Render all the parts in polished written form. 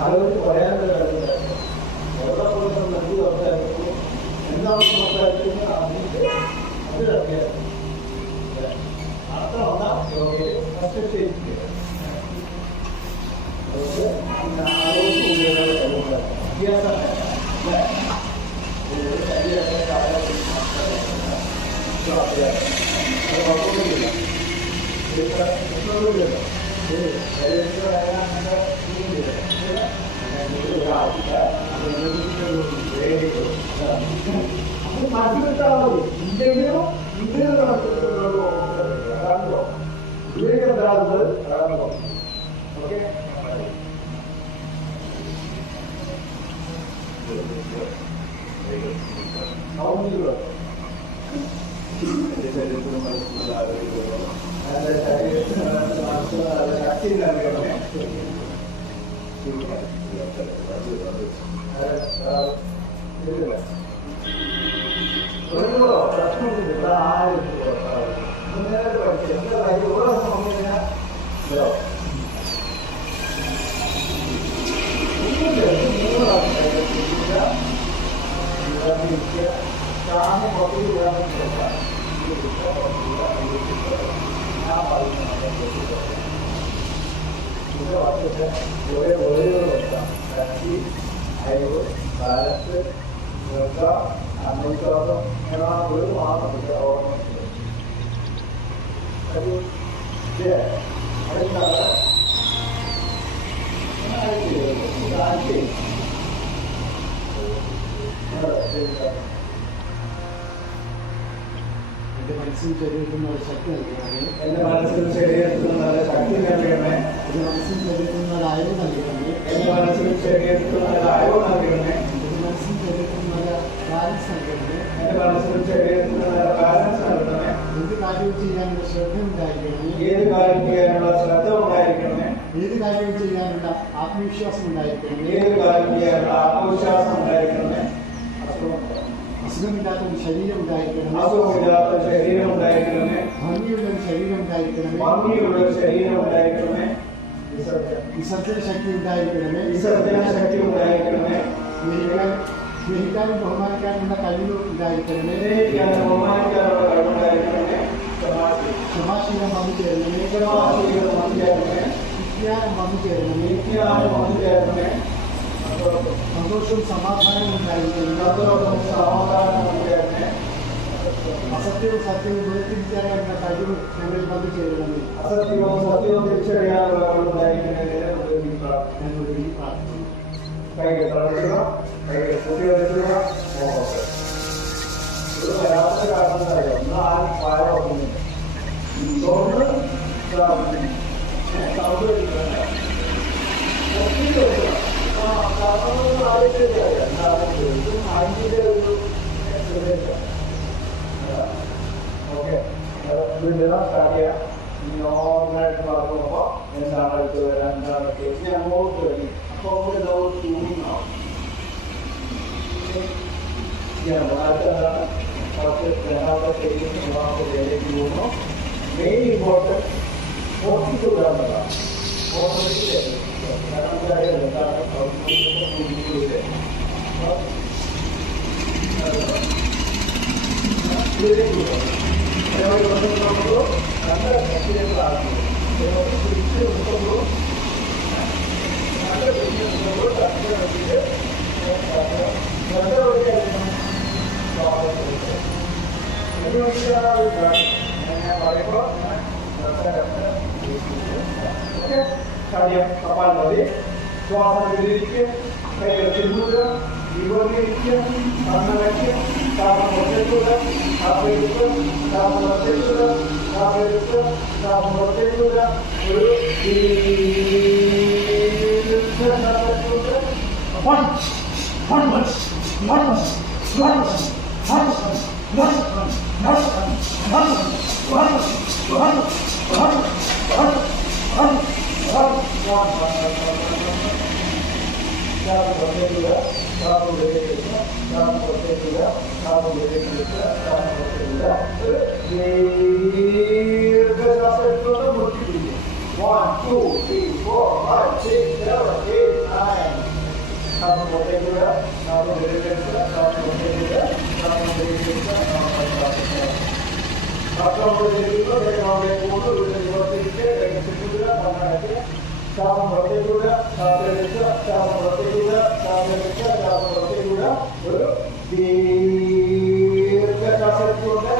ആളുകൾക്ക് പറയാനുള്ള കാര്യമില്ല. എവിടെ പോയി എന്ത് സംസാരിക്കുന്നു, എന്താണ് സംസാരിക്കുന്നത്, അതിൻ്റെ അത് അറിയാം. മാത്രമല്ല യോഗയിൽ ഫസ്റ്റ് സ്റ്റേജിൽ മനസ്സിലാക്കാതെ ഇല്ലെങ്കിലും ഇന്ത്യയിൽ നടത്തുന്നത് ഓക്കെ. എൻ്റെ മനസ്സിൽ ശരീരത്തിന് ശക്തി നൽകണമേ. എൻ്റെ മനസ്സിൽ ശരീരത്തിന് ശക്തി നൽകണമേ. എൻ്റെ മനസ്സിൽ ശരീരത്തിന് അയവ് നൽകണമേ. എൻ്റെ മനസ്സിൽ ശരീരത്തിന് അയവ് നൽകണമേ. എൻ്റെ മനസ്സിൽ ശരീരത്തിന് ബാലൻസ് നൽകണമേ. എൻ്റെ മനസ്സിൽ ശരീരത്തിന് ബാലൻസ് നൽകണമേ. ഏത് കാര്യവും ചെയ്യാനുള്ള ശ്രദ്ധ ഉണ്ടായിരിക്കണമേ. ഏത് കാര്യം ചെയ്യാനുള്ള ശ്രദ്ധ ഉണ്ടായിരിക്കണമേ. ഏത് കാര്യവും ചെയ്യാനുള്ള ആത്മവിശ്വാസം ഉണ്ടായിരിക്കണമേ. ഏത് കാര്യം ചെയ്യാനുള്ള ആത്മവിശ്വാസം ഉണ്ടായിരിക്കണമേ. അസുഖമില്ലാത്ത ഒരു ശരീരം ഉണ്ടായിരിക്കണമേ. അസുഖമില്ലാത്ത ശരീരം ഉണ്ടായിരിക്കണമേ. ഭംഗിയുള്ള ഒരു ശരീരം ഉണ്ടായിരിക്കണമേ. ഭംഗിയുള്ള ഒരു ശരീരം ഉണ്ടായിരിക്കണമേ. വിസർജന ശക്തി ഉണ്ടായിരിക്കണമേ. വിസർജന ശക്തി ഉണ്ടായിരിക്കണമേ. സ്നേഹിക്കാനും ബഹുമാനിക്കാനുള്ള കഴിവ് ഉണ്ടായിരിക്കണമേ. സ്നേഹിക്കാനും ബഹുമാനിക്കാനുള്ള കഴിവുണ്ടായിരിക്കണമേ. ക്ഷമാശീലം വന്നു ചേരണമേ. ക്ഷമാശീലം വന്നു ചേരണമേ. വിജ്ഞാനം വന്നു ചേരണമേ. വിജ്ഞാനം വന്നു ചേരണമേ. സന്തോഷവും സമാധാനവും ഉണ്ടായിരിക്കണം. സന്തോഷവും സമാധാനവും വന്നു ചേരണമേ. അസത്യവും സത്യവും വേർതിരിച്ചറിയാനുള്ള കഴിവ് ഞങ്ങൾ വന്നു ചേരണമേ. അസത്യവും സത്യവും തിരിച്ചറിയാനുള്ള കഴിവുണ്ടായിരിക്കണമേ. ഞങ്ങൾ വേണ്ടി പ്രാർത്ഥിക്കുന്നു. കൈകൾ തളർത്തുക, കൈകൾ കൂട്ടിവെക്കുക. ഒരു വരാത്ത കാരണം അറിയാം. ഒന്ന് ആരും പാഴാക്കുന്നു. ഓക്കെ, വീണ്ടും സ്റ്റാർട്ട് ചെയ്യാം. നോർമലായിട്ട് പറഞ്ഞപ്പോൾ എന്താണ് അടുത്ത് വരാൻ, എന്താണ് ഇനി അങ്ങോട്ട് വരും. അപ്പോൾ നമുക്ക് ലോട്ട് തൂങ്ങാവും. അടുത്തതാണ് കുറച്ച് രണ്ടാമത്തെ സ്റ്റേജിൽ മൂന്നാമത്തെ സ്റ്റേജിലേക്ക് പോകുന്നു. Main important ഫോർട്ടിക്ക് വിടാവുന്നതാണ്. കപ്പാൽ മതി. ശ്വാസം വിരിക്കുക, കൈകൾ ചിന്തുക, വിവരിക്കുക, കണ്ണടയ്ക്കുക, ശ്വാസം പുറത്തേക്കുക, ശ്വാസം എടുക്കുക, ശ്വാസം പുറത്തേക്കുക, ശ്വാസം എടുക്കുക, ശ്വാസം പുറത്തേക്കുക. ഒരു ശ്വാസം ഉള്ളിലേക്ക് എടുക്കുക, ശ്വാസം പുറത്തേക്ക് വിടുക, ശ്വാസം ഉള്ളിലേക്ക് എടുക്കുക, ശ്വാസം പുറത്തേക്ക് വിടുക. ഒരു ദീർഘശ്വാസം എടുത്തുകൊണ്ട് മുറുക്കി പിടിക്കുക. 1, 2, 3, 4, 5, 6, 7, 8, 9. ശ്വാസം പുറത്തേക്ക് വിടുക, ശ്വാസം ഉള്ളിലേക്ക് എടുക്കുക, ശ്വാസം പുറത്തേക്ക് വിടുക, ശ്വാസം ഉള്ളിലേക്ക് എടുക്കുക, ശ്വാസം ഉള്ളിലേക്ക് ശ്വാസം പുറത്തേക്ക് വിടുക, ശ്വാസം എടുക്കുക, ശ്വാസം പുറത്തേക്ക് വിടുക, ശ്വാസം എടുക്കുക, ശ്വാസം പുറത്തേക്ക് വിടുക. ഒരു ദീർഘശ്വാസം എടുത്തുകൊണ്ട്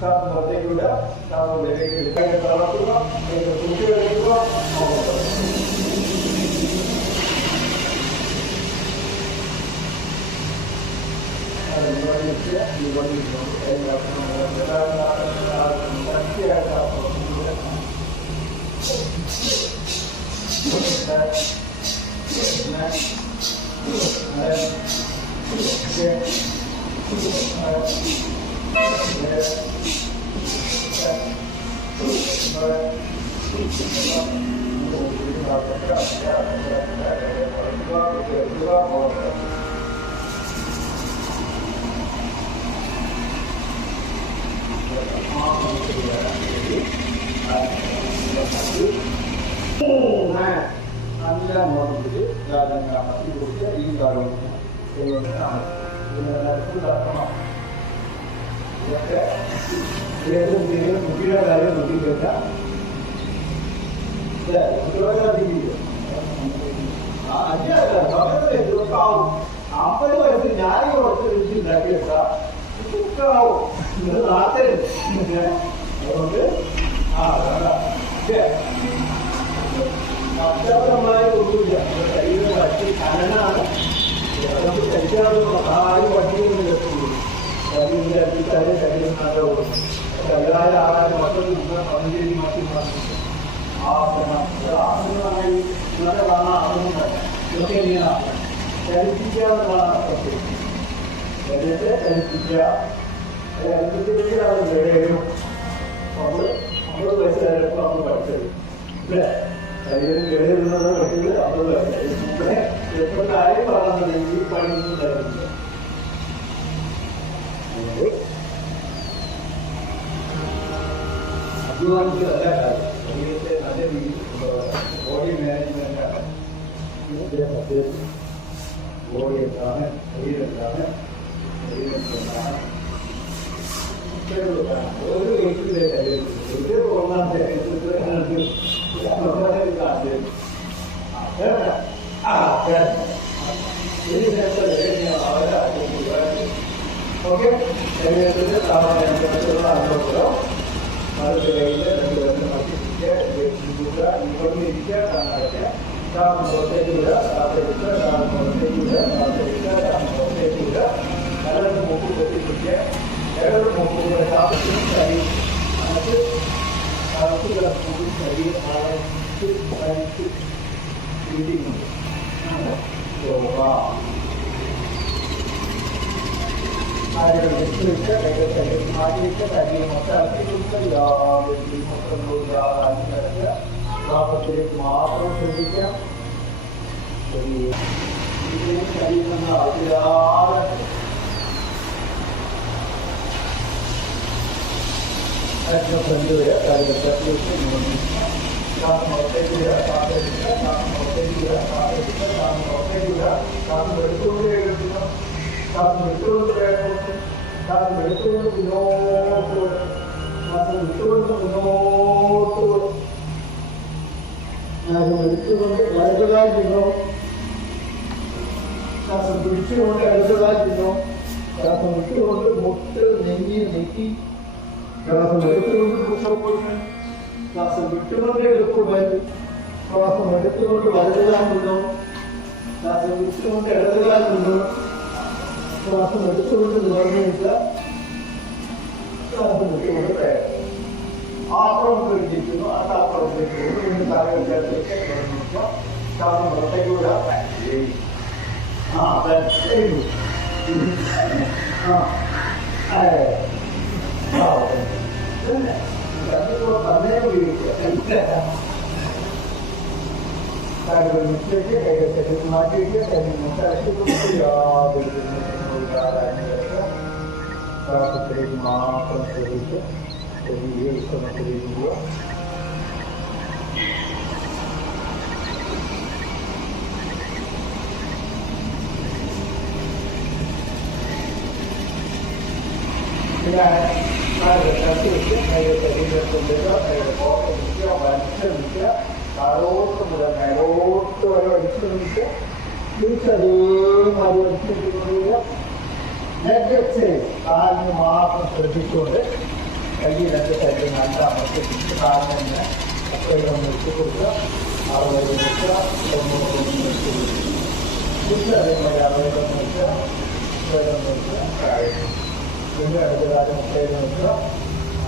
ശ്വാസം പുറത്തേക്ക് വിടുക, ശ്വാസം ഉള്ളിലേക്ക് എടുക്കുക, തളർത്തുക, കുട്ടികളെടുക്കുക. നല്ല നോക്കിട്ട് പത്തി കൊടുത്ത് ഈ കാര്യം നടക്കണം. ഇതൊക്കെ ഏതെങ്കിലും കുട്ടിയുടെ കാര്യം നോക്കിക്കേട്ട അമ്പത് വയസ്സ് ഞാൻ കുറച്ച് ഉണ്ടാക്കിയെടുത്താ ആവും നാട്ടിൽ അതുകൊണ്ട് അത്യാവശ്യമായ ഒന്നുമില്ല. ശരീരം പറ്റി കനനാണ്. നമുക്ക് കഴിക്കാനുള്ള ആരും പട്ടിയൊന്നും എത്തുള്ളൂ. ശരീരം ശരീരം നല്ലതുള്ളൂ. എല്ലാവരും ആകാരം മറ്റൊരു പതിനേഴ് മറ്റും ആസനമായി ഇന്നത്തെ കാണാൻ ആസനങ്ങൾ ഇതൊക്കെ എങ്ങനെയാണ് ചലിപ്പിക്കാതെ കാണാൻ പറ്റും. ശരീരത്തെ ചലിപ്പിക്കുക. ചലിപ്പിച്ചിട്ടാണ് വേഗം 50 വയസ്സുകാരൊക്കെ നമ്മൾ പഠിച്ചത് അല്ലേ? ശരീരം കേടുന്നത് പഠിച്ചത് 50 വയസ്സായി. ഇവിടെ എപ്പോൾ കാര്യം പറയുന്നത് ഈ പണിയൊന്നും തരുന്നില്ല. അധ്വാനിച്ചതല്ല കാര്യം. ശരീരത്തെ നല്ല രീതിയിൽ ബോഡി മാനേജ്മെന്റാണ്. ബോഡി എന്താണ്, ശരീരം എന്താണ്, ശരീരം എന്താണ് ഒരു വീട്ടിലെ ശരീരത്തിൽ തോന്നാൻ ശരീരത്തിൽ ഓക്കെ. ശരീരത്തിന്റെ താപനില അനുഭവപ്പെടും. മറുപടി കയ്യിൽ ഇരിക്കുക, കണ്ണടയ്ക്കുക, ശ്വാസം പുറത്തേക്ക് വിടുക, ശ്വാസം എടുക്കുക, ശ്വാസം പുറത്തേക്ക് വിടുക, ശ്വാസം എടുക്കുക, ശ്വാസം പുറത്തേക്ക് വിടുക. നല്ലൊരു മൂക്ക് കെട്ടിപ്പിടിക്കുക. ഏതൊരു മൂക്കുകൂടെ ശ്വാസത്തിനും ശരീരം നമുക്ക് ശ്വാസത്തിലുള്ള മൂക്കും ശരീരം അടച്ച് ഇരിക്കുന്നുണ്ട്. മാറ്റിവെച്ച ശരീരം മൊത്തം ശ്വാസത്തിലേക്ക് മാത്രം ശ്രദ്ധിക്കാം. ശരീരം അതിരാതെ ഫ്രണ്ട് വരെ ശ്വാസം പുറത്തേക്ക് വിടുക, ശ്വാസം എടുക്കുക, ശ്വാസം പുറത്തേക്ക് വിടുക, ശ്വാസം എടുക്കുക, ശ്വാസം പുറത്തേക്ക് വിടുക. ശ്വാസം എടുത്തുകൊണ്ട് എടുക്കുക, ശ്വാസം എടുത്തുകൊണ്ട് വേണമെന്ന്, ശ്വാസം എടുത്തുകൊണ്ട് മുന്നോട്ട് വിടുക, ശ്വാസം വിട്ടുകൊണ്ട് മുന്നോട്ട് വിടുക. ശ്വാസം എടുത്തുകൊണ്ട് വലതുകാൽ നിന്നോ, ശ്വാസം പിടിച്ചുകൊണ്ട് ഇടതുകാൽ നിന്നോ, ശ്വാസം വിട്ടുകൊണ്ട് മുട്ട് നെഞ്ഞി നെറ്റി, ശ്വാസം എടുത്തുകൊണ്ട് പുഷപ്പ്, ശ്വാസം വിട്ടുകൊണ്ട് എടുക്കുമ്പോൾ, ശ്വാസം എടുത്തുകൊണ്ട് വലതുകാൽ നിന്നോ, ശ്വാസം വിട്ടുകൊണ്ട് ഇടതുകാൽ നിന്നോ, ശ്വാസം എടുത്തുകൊണ്ട് നിവർന്നില്ല, ശ്വാസം വിട്ടുകൊണ്ട് പ്രയത്നം. ആപ്രം കഴിഞ്ഞിരിക്കുന്നു, അടുത്ത ആപ്രം ശ്വാസം പുറത്തേക്ക് വിടുക. Very good. തന്നെ ഉപയോഗിക്കുക. കാര്യങ്ങൾ മിസ്റ്റേക്ക് കൈകൾക്ക് മാറ്റിവെക്കുക. യാതൊരു ശ്വാസത്തിലേക്ക് മാത്രം ശ്രദ്ധിച്ച് ചെറിയ വിശ്രമത്തിലിരിക്കുക. താഴോട്ട് മുതൽ മേലോട്ട് വരെ വലിച്ചു തിരിച്ചതേമാതിരി വലിച്ചിട്ടുള്ള കാലിന് മാത്രം ശ്രദ്ധിച്ചുകൊണ്ട് കൈ രണ്ട് സൈഡിൽ നല്ല അമർത്തിച്ച് കാലിന് തന്നെ എപ്പോഴും നിർത്തി കൊടുക്കുക. 60 വെക്കുക, 90 നിർത്തി കൊടുക്കുക. തിരിച്ചതേമാതിരി 60 നിർത്തുക, 30 നിർത്തുക, താഴെ പിന്നെ അടുത്ത കാലം 30 നിർത്തുക,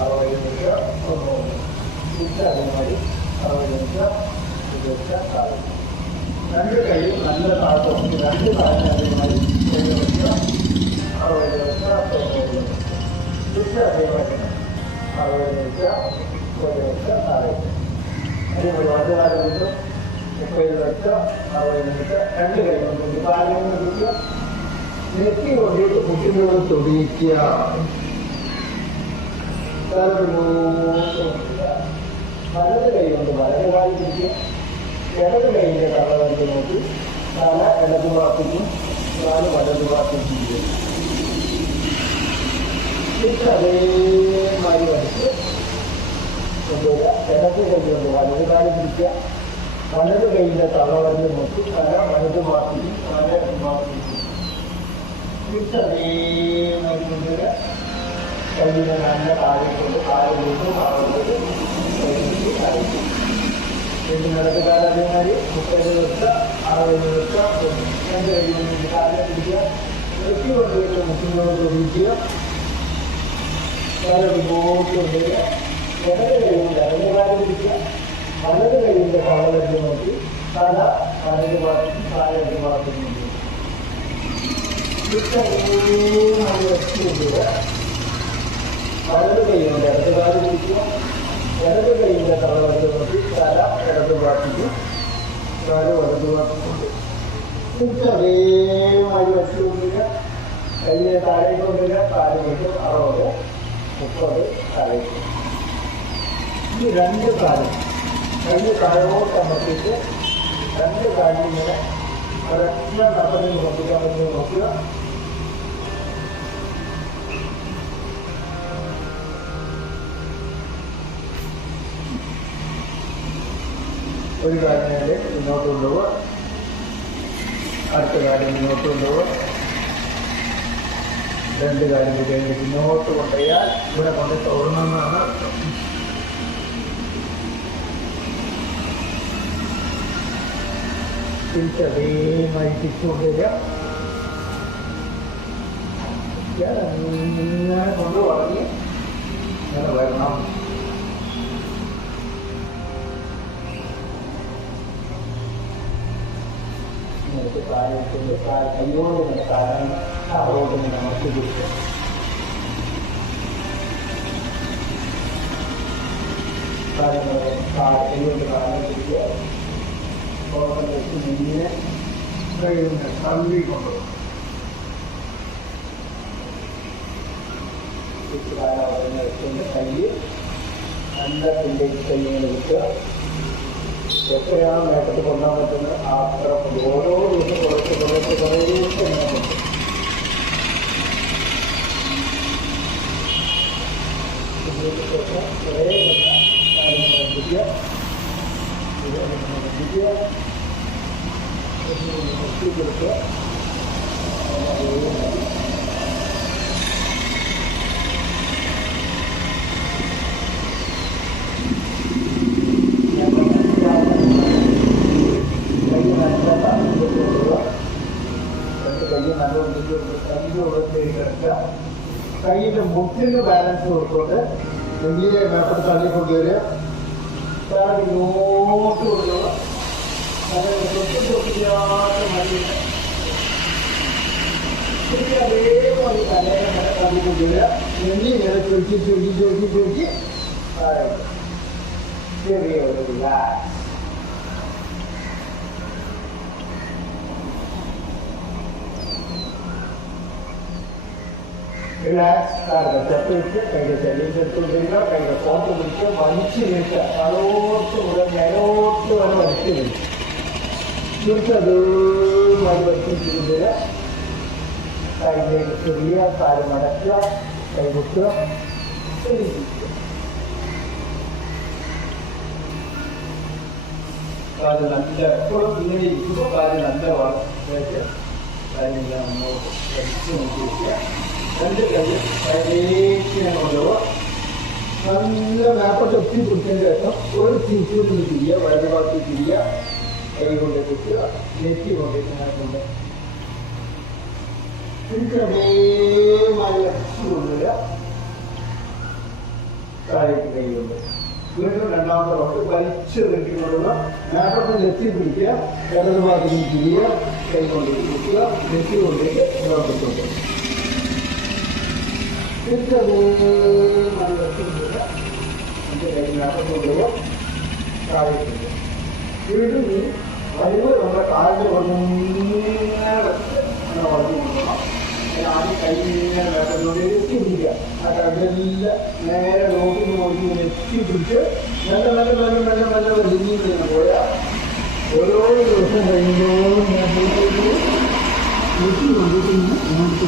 60 നിർത്തുക, 90 തിരിച്ചതേമാതിരി 60 നിർത്തുക, 20 താഴെ. രണ്ട് കൈയും നല്ല താഴ്ത്തും. രണ്ട് കാലിന് അതേമാതിരി 60 നിർത്തുക, 90 തിരിച്ച് അതേമാതിരി 60 നിർത്തുക, 90 താഴെ. അതേപോലെ വലത് കാലം കിട്ടും 30 നിർത്തുക, 60 നിർത്തുക. രണ്ട് കൈ കൊണ്ട് കാലിൽ നിർത്തുക, നെറ്റി കൊണ്ടിട്ട് കുട്ടികളെ തൊടിയിക്കുക. വലത് കൈ കൊണ്ട് വലത് കാലിൽ പിടിക്കുക. ഇടത് കൈയിൻ്റെ തലവരത്ത് നോക്കി തല ഇടത് ഭാഗത്തേക്കും കാല് വലത് ഭാഗത്തേക്കും ചെയ്യുക. തിരിച്ച് അതേമാതിരി വരച്ച് കൊണ്ടുവരിക. ഇടത് കൈ കൊണ്ട് വലത് കാല് പിടിക്കുക. വലത് കൈയിൻ്റെ തലവരത്ത് നോക്കി തല വലത് ഭാഗത്തേക്കും കാല ഇടത് ഭാഗത്തേക്കും തിരിച്ച് അതേമാതിരി കൊണ്ടുവരിക. കൈയിനെ നല്ല താഴെ കൊണ്ട് കാല് വീണ്ടും ആളുള്ളത് കഴിക്കും. വീണ്ടും ഇടത് കാലം അതേമാതിരി 30 നിർത്തുക, 60 നിർത്തുക. രണ്ട് കൈ കൊണ്ട് കാലിനെ പിടിക്കുക. നിർത്തി കൊണ്ടുവരുന്ന മുട്ടിനോട് തൊടിയിക്കുക. കാലൊരു ബോട്ട് കൊണ്ടുവരിക. ഇടത് കൈ കൊണ്ട് ഇടത് കാലം പിടിക്കുക. വലത് കൈയിൻ്റെ കാലവരത്ത് നോക്കി തല വലത് ഭാഗത്തേക്ക് കാല ഇടത് ഭാഗത്തേക്ക് കൊണ്ടുവരിക. കൊണ്ടുവരിക. വലത് കൈ കൊണ്ട് ഇടത് കാലം പിടിക്കുക. ഇടത് കൈയിൻ്റെ തലവരത്ത് നോക്കി തല ഇടത് ഭാഗത്തേക്ക് കാല് വലത് ഭാഗത്തേക്ക് തിരിച്ച് അതേമാതിരി വെച്ച് കൊണ്ടുവരിക. കൈയെ താഴേക്ക് കൊണ്ടുവരിക. കാല് കിട്ടും 60, 30 താഴേക്ക്. ഈ രണ്ട് കാലും കൈ താഴോട്ട് അമർത്തിയിട്ട് രണ്ട് കാലിൽ ഇങ്ങനെ ഒരൊറ്റ നടന്നിൽ നോക്കിക്കാൻ വേണ്ടി നോക്കുക. ഒരു കാലിനെ മുന്നോട്ട് കൊണ്ടുപോവുക. അടുത്ത കാലം മുന്നോട്ട് കൊണ്ടുപോവുക. രണ്ട് കാലം കഴിഞ്ഞ് മുന്നോട്ട് കൊണ്ടുപോയാൽ ഇവിടെ കൊണ്ട് തോന്നുന്നതാണ് അർത്ഥം. തിരിച്ച് അതേമായി തിരിച്ചു കൊണ്ടുവരിക. ഇങ്ങനെ കൊണ്ടുപോകി ഇങ്ങനെ വരണം. ഇങ്ങനത്തെ കാലത്തിന്റെ കയ്യോട് ഇങ്ങനെ കാലം അവരോട് നമുക്ക് കൊടുക്കുക. കൈകൊണ്ട് കാലം പിടിക്കുക. ഓർമ്മ വെച്ച് ഇങ്ങനെ കൈകൊണ്ട് തള്ളി കൊണ്ടുപോകും. കാലവരെ വെച്ചുകൊണ്ട് കൈ നല്ല പിന്നിലേക്ക് കൈങ്ങനെ വെക്കുക. എത്രയാണ് മേക്കത്ത് കൊണ്ടാൻ പറ്റുന്നത് അത്ര ഓരോ ദിവസം കുറച്ച് കുറച്ച് കുറേ ചെയ്യാൻ പറ്റും. കുറേ കാര്യങ്ങൾ ശ്രദ്ധിക്കുക. നിർത്തി കൊടുക്കുക. കൈയിൻ്റെ മുട്ടിന് ബാലൻസ് കൊടുക്കൊണ്ട് നെല്ലിയെ മേപ്പോട്ട് തള്ളി കൊണ്ടുവരിക. ഇങ്ങോട്ട് കൊണ്ടുപോവുക. മതി ഈ തലേനെ കടക്കാതി കൊണ്ടുവരിക. നെല്ലി ഇങ്ങനെ ചൊരിച്ച് ചൊരിച്ച് ചൊരിച്ച് ചൊരിച്ച് താഴേക്ക്. ചെറിയ ഒരു റിലാക്സ്. റിലാക്സ്. ചെപ്പിട്ട് കൈയുടെ ശരീരത്തെടുത്തുകൊണ്ടിരിക്കുക. കൈയുടെ പുറത്ത് പിടിക്കുക. വലിച്ചു വീഴ്ച. തലോട്ട് മുതൽ മേലോട്ട് വരെ വലിച്ചു വീഴ്ച. തീർച്ചയായും വലിച്ചിരിക്കുക. കൈയിലേക്ക് ചെറിയ കാല് മടക്കുക. കൈകുത്തുക. കാല് നല്ല എപ്പോഴും ഇങ്ങനെ ഇരിക്കുമ്പോൾ കാല് നല്ല വളർച്ചയായിട്ട് കാര്യമെല്ലാം മുന്നോട്ട് വലിച്ചു നോക്കിയിരിക്കുക. രണ്ട് കൈ കൈലേക്ക് കൊണ്ടുപോവുക. നല്ല മേപ്പോട്ട് എത്തി പിടിച്ചതിന് ശേഷം ഒരു തിരിച്ചു തിരിയുക. വലതു ഭാഗത്ത് തിരിയുക. കൈ കൊണ്ട് കുത്തുക. നെറ്റി കൊണ്ട് കൊണ്ട് തിരിച്ചതേമായി അടിച്ചു കൊണ്ടുവരിക. താഴേക്ക് കൈ കൊണ്ട് വീണ്ടും രണ്ടാമത്തെ ഭാഗത്ത് വലിച്ചു നീട്ടിക്കൊണ്ടുള്ള മേപ്പോട്ട് നെറ്റി പിടിക്കുക. വലതു ഭാഗത്ത് തിരിയുക. കൈ കൊണ്ട് കുത്തുക. നെറ്റി കൊണ്ടിട്ട് ലോകത്തുണ്ട്. വീണ്ടും ഈ കഴിവ് നമ്മുടെ കാലിൽ കൊണ്ടിങ്ങനെ വളർത്തി കൊടുക്കണം. ആദ്യം കൈ ഇങ്ങനെ വേണ്ടതോടെ എത്തി പിടിക്കുക. ആ കല്ലെല്ലാം നേരെ നോക്കി നോക്കി എത്തി പിടിച്ച് നല്ല നല്ല നല്ല നല്ല നല്ല വലിഞ്ഞു പോയാൽ ഓരോ ദിവസം കഴിയുമ്പോഴും ഞാൻ എത്തി കൊണ്ടിട്ട് ഇങ്ങോട്ട്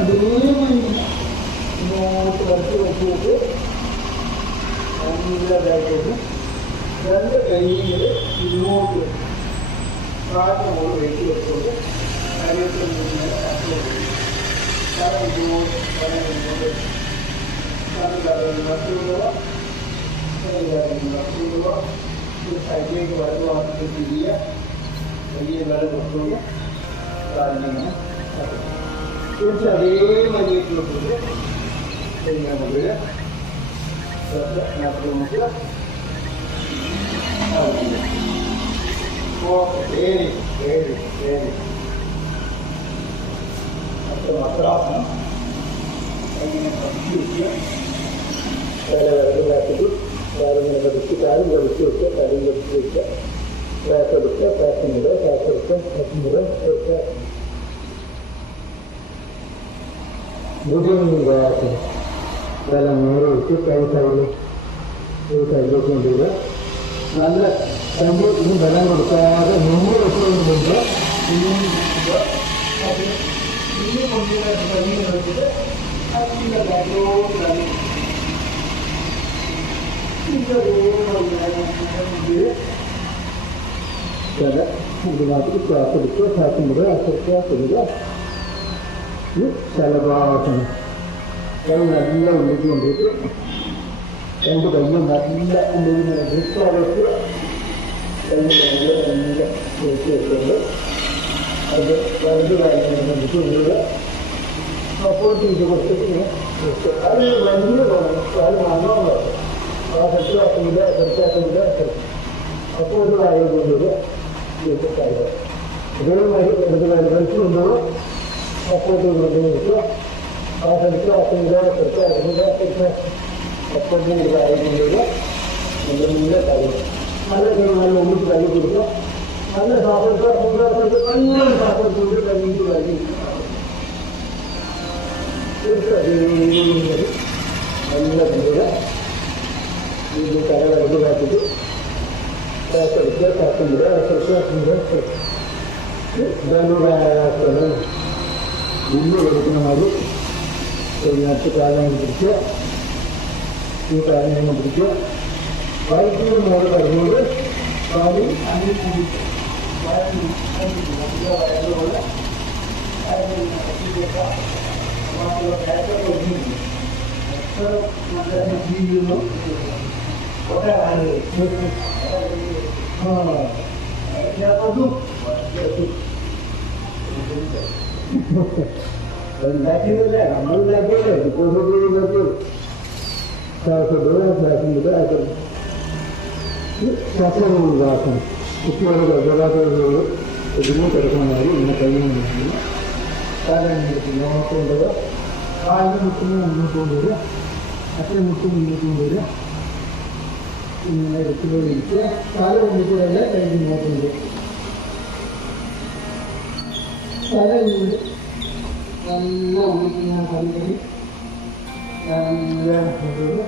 അതേമാതിരി ഇങ്ങോട്ട് വരച്ച് വെച്ചിട്ട് നല്ലതായിട്ട് രണ്ട് കൈയിൽ ഇങ്ങോട്ട് കാറ്റ് മുകളിൽ വെച്ച് വെച്ചുകൊണ്ട് ശരീരത്തിൽ സൈഡിലേക്ക് വലതു ഭാഗത്ത് തിരിയുക. വലിയ വില കൊണ്ടുപോകുക. കാലിങ്ങനെ കുറച്ച് അതേ മതിയായിട്ടുള്ള ചെയ്യാൻ പറ്റില്ല. നോക്കുക. വേരി വേരി വേരി മദ്രാസനം എങ്ങനെ പഠിച്ചിരിക്കുക. വേല വരത് കാറ്റിട്ട് കാലിങ്ങനെ പഠിച്ച് കാലും പഠിച്ച് വെക്കുക. കാലും പഠിച്ച് വെക്കുക. ക്ലാസ് എടുക്കുക. ക്ലാസ്സിനിടുക. ക്ലാസ് എടുക്കുക. ക്ലാസ്സിനിടുക. എടുക്കുക. ഭുജംഗാസനം. തല നേരെ വെച്ച് കൈ സൈഡിലേക്ക് കൊണ്ടുവരിക. നല്ല ശരീരത്തിന് ബലം കൊടുക്കാതെ നൂറ് വെച്ചുകൊണ്ട് കൊണ്ട് ഇനിയും വെച്ചിട്ട് അതിൻ്റെ ബാക്കിലോട്ട് കളി തല ഇതിനകത്ത് ശ്വാസം എടുക്കുക. ശ്വാസം വിടുക. ശ്വാസം വിടുക. ശലഭാസനം. കൈ നല്ല ഉള്ളിലേക്ക് കൊണ്ടിട്ട് രണ്ട് കൈയും നല്ല ഉള്ളിൽ വൃത്താവസ്ഥ കൈ നല്ല നല്ല വെച്ച് വെച്ചുകൊണ്ട് അത് വലത് കാര്യങ്ങൾ കണ്ടിട്ട് ഉള്ളിൽ സപ്പോർട്ട് ചെയ്ത് കൊടുത്തിട്ട് അത് വലിയ തോന്നും. അത് നല്ലോണം ആ സെറ്റാക്കുന്നില്ല. സെറ്റാക്കുന്നില്ല. അപ്പോൾ ഒരു കാര്യം കൊണ്ടുവരിക. കാര്യം ഇതുമായി എടുത്ത് വലിച്ചു കൊണ്ടുപോകും. സപ്പോർട്ട് കൊണ്ടുവരിക. ആ സെറ്റാക്കുന്നില്ല. സെറ്റാക്കുന്നില്ല. സപ്പോർട്ടിന് ഒരു കാര്യം കൊണ്ടുവരിക. നല്ല കാര്യം നല്ല നല്ല ഒന്നിച്ച് കൈ കൊടുക്കുക. നല്ല സപ്പോർട്ട് നല്ല സപ്പോർട്ട് കൊണ്ട് കഴിഞ്ഞിട്ട് കാര്യം നല്ല കണ്ടുക. ഇത് കര വലത് കാത്തിട്ട് ശ്വാസെടുക്കുക. ശ്വാസം വിടുക. ധനുരാസനം. ഉള്ളു കൊടുക്കുന്ന മാതിരി ഇതിനകത്ത് കാലം പിടിക്കുക. ഈ കാലം പിടിക്കുക. വയറ്റിൽ മോട് കടന്നുകൊണ്ട് കാലിൽ അങ്ങനെ വയറുപോലെ ജീവിക്കുന്നു. ഉണ്ടാക്കിയതല്ല, നമ്മളുണ്ടാക്കിയല്ലേ. ശ്വാസം ശ്വാസം കുട്ടികളുടെ ഗർഭപാത്രങ്ങളോട് ഒതുങ്ങി കിടക്കുന്നതായി ഇങ്ങനെ കഴിയുന്നു. കാലെടുത്ത് ഇങ്ങോട്ട് കൊണ്ടുവരിക. കാലിന് മുട്ടിന് മുന്നോട്ട് കൊണ്ടുവരിക. അത്ര മുട്ട് മുന്നോട്ട് കൊണ്ടുവരിക. ഇങ്ങനെ എടുത്തുകൊണ്ട് ഇരിക്കുക. കാല് കൊണ്ടിട്ട് തന്നെ കൈ ഇങ്ങോട്ട് കൊണ്ടുവരിക. തല കൊണ്ട് നല്ല ഉള്ളിൽ ഞാൻ കല്ലുകടി നല്ല കൊണ്ടുവരിക.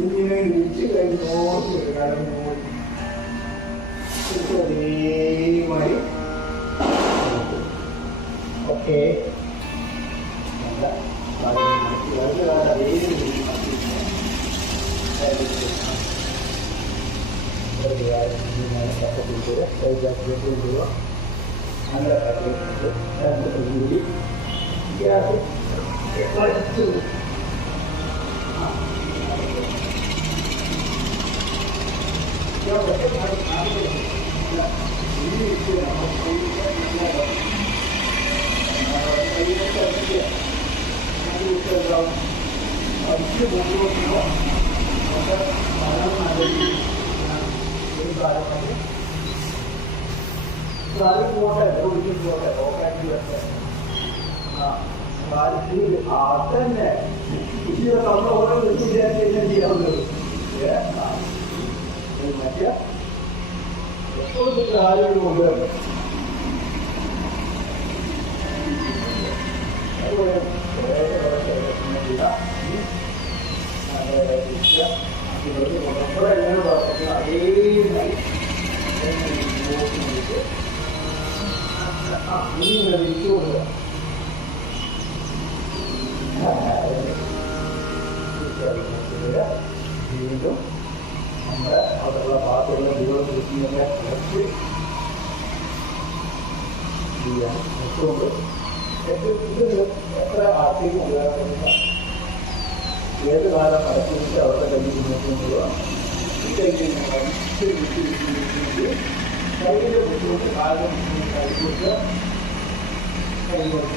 ഇങ്ങനെ ഇടിച്ച് കഴിഞ്ഞോട്ട് കടന്നു അതേമാതിരി ഓക്കെ അതന്നെ നമ്മൾ ഓരോ വിദ്യാർത്ഥി ചെയ്യാവുന്നത് മറ്റേ എപ്പോഴും കാര്യം കൊണ്ടുവരണം. വീണ്ടും നമ്മുടെ അവിടെയുള്ള ഭാഗത്തുള്ള ദൈവം കൃഷിയൊക്കെ കുറച്ച് ചെയ്യാൻ കൊണ്ട് എത്ര ആർക്കും ഉപയോഗപ്പെടുന്ന ഏത് കാലം അടച്ചിട്ട് അവരുടെ കയ്യിൽ നോക്കുമ്പോൾ കയ്യിലെ ബുദ്ധിമുട്ട് കാലം കൈകൊണ്ട്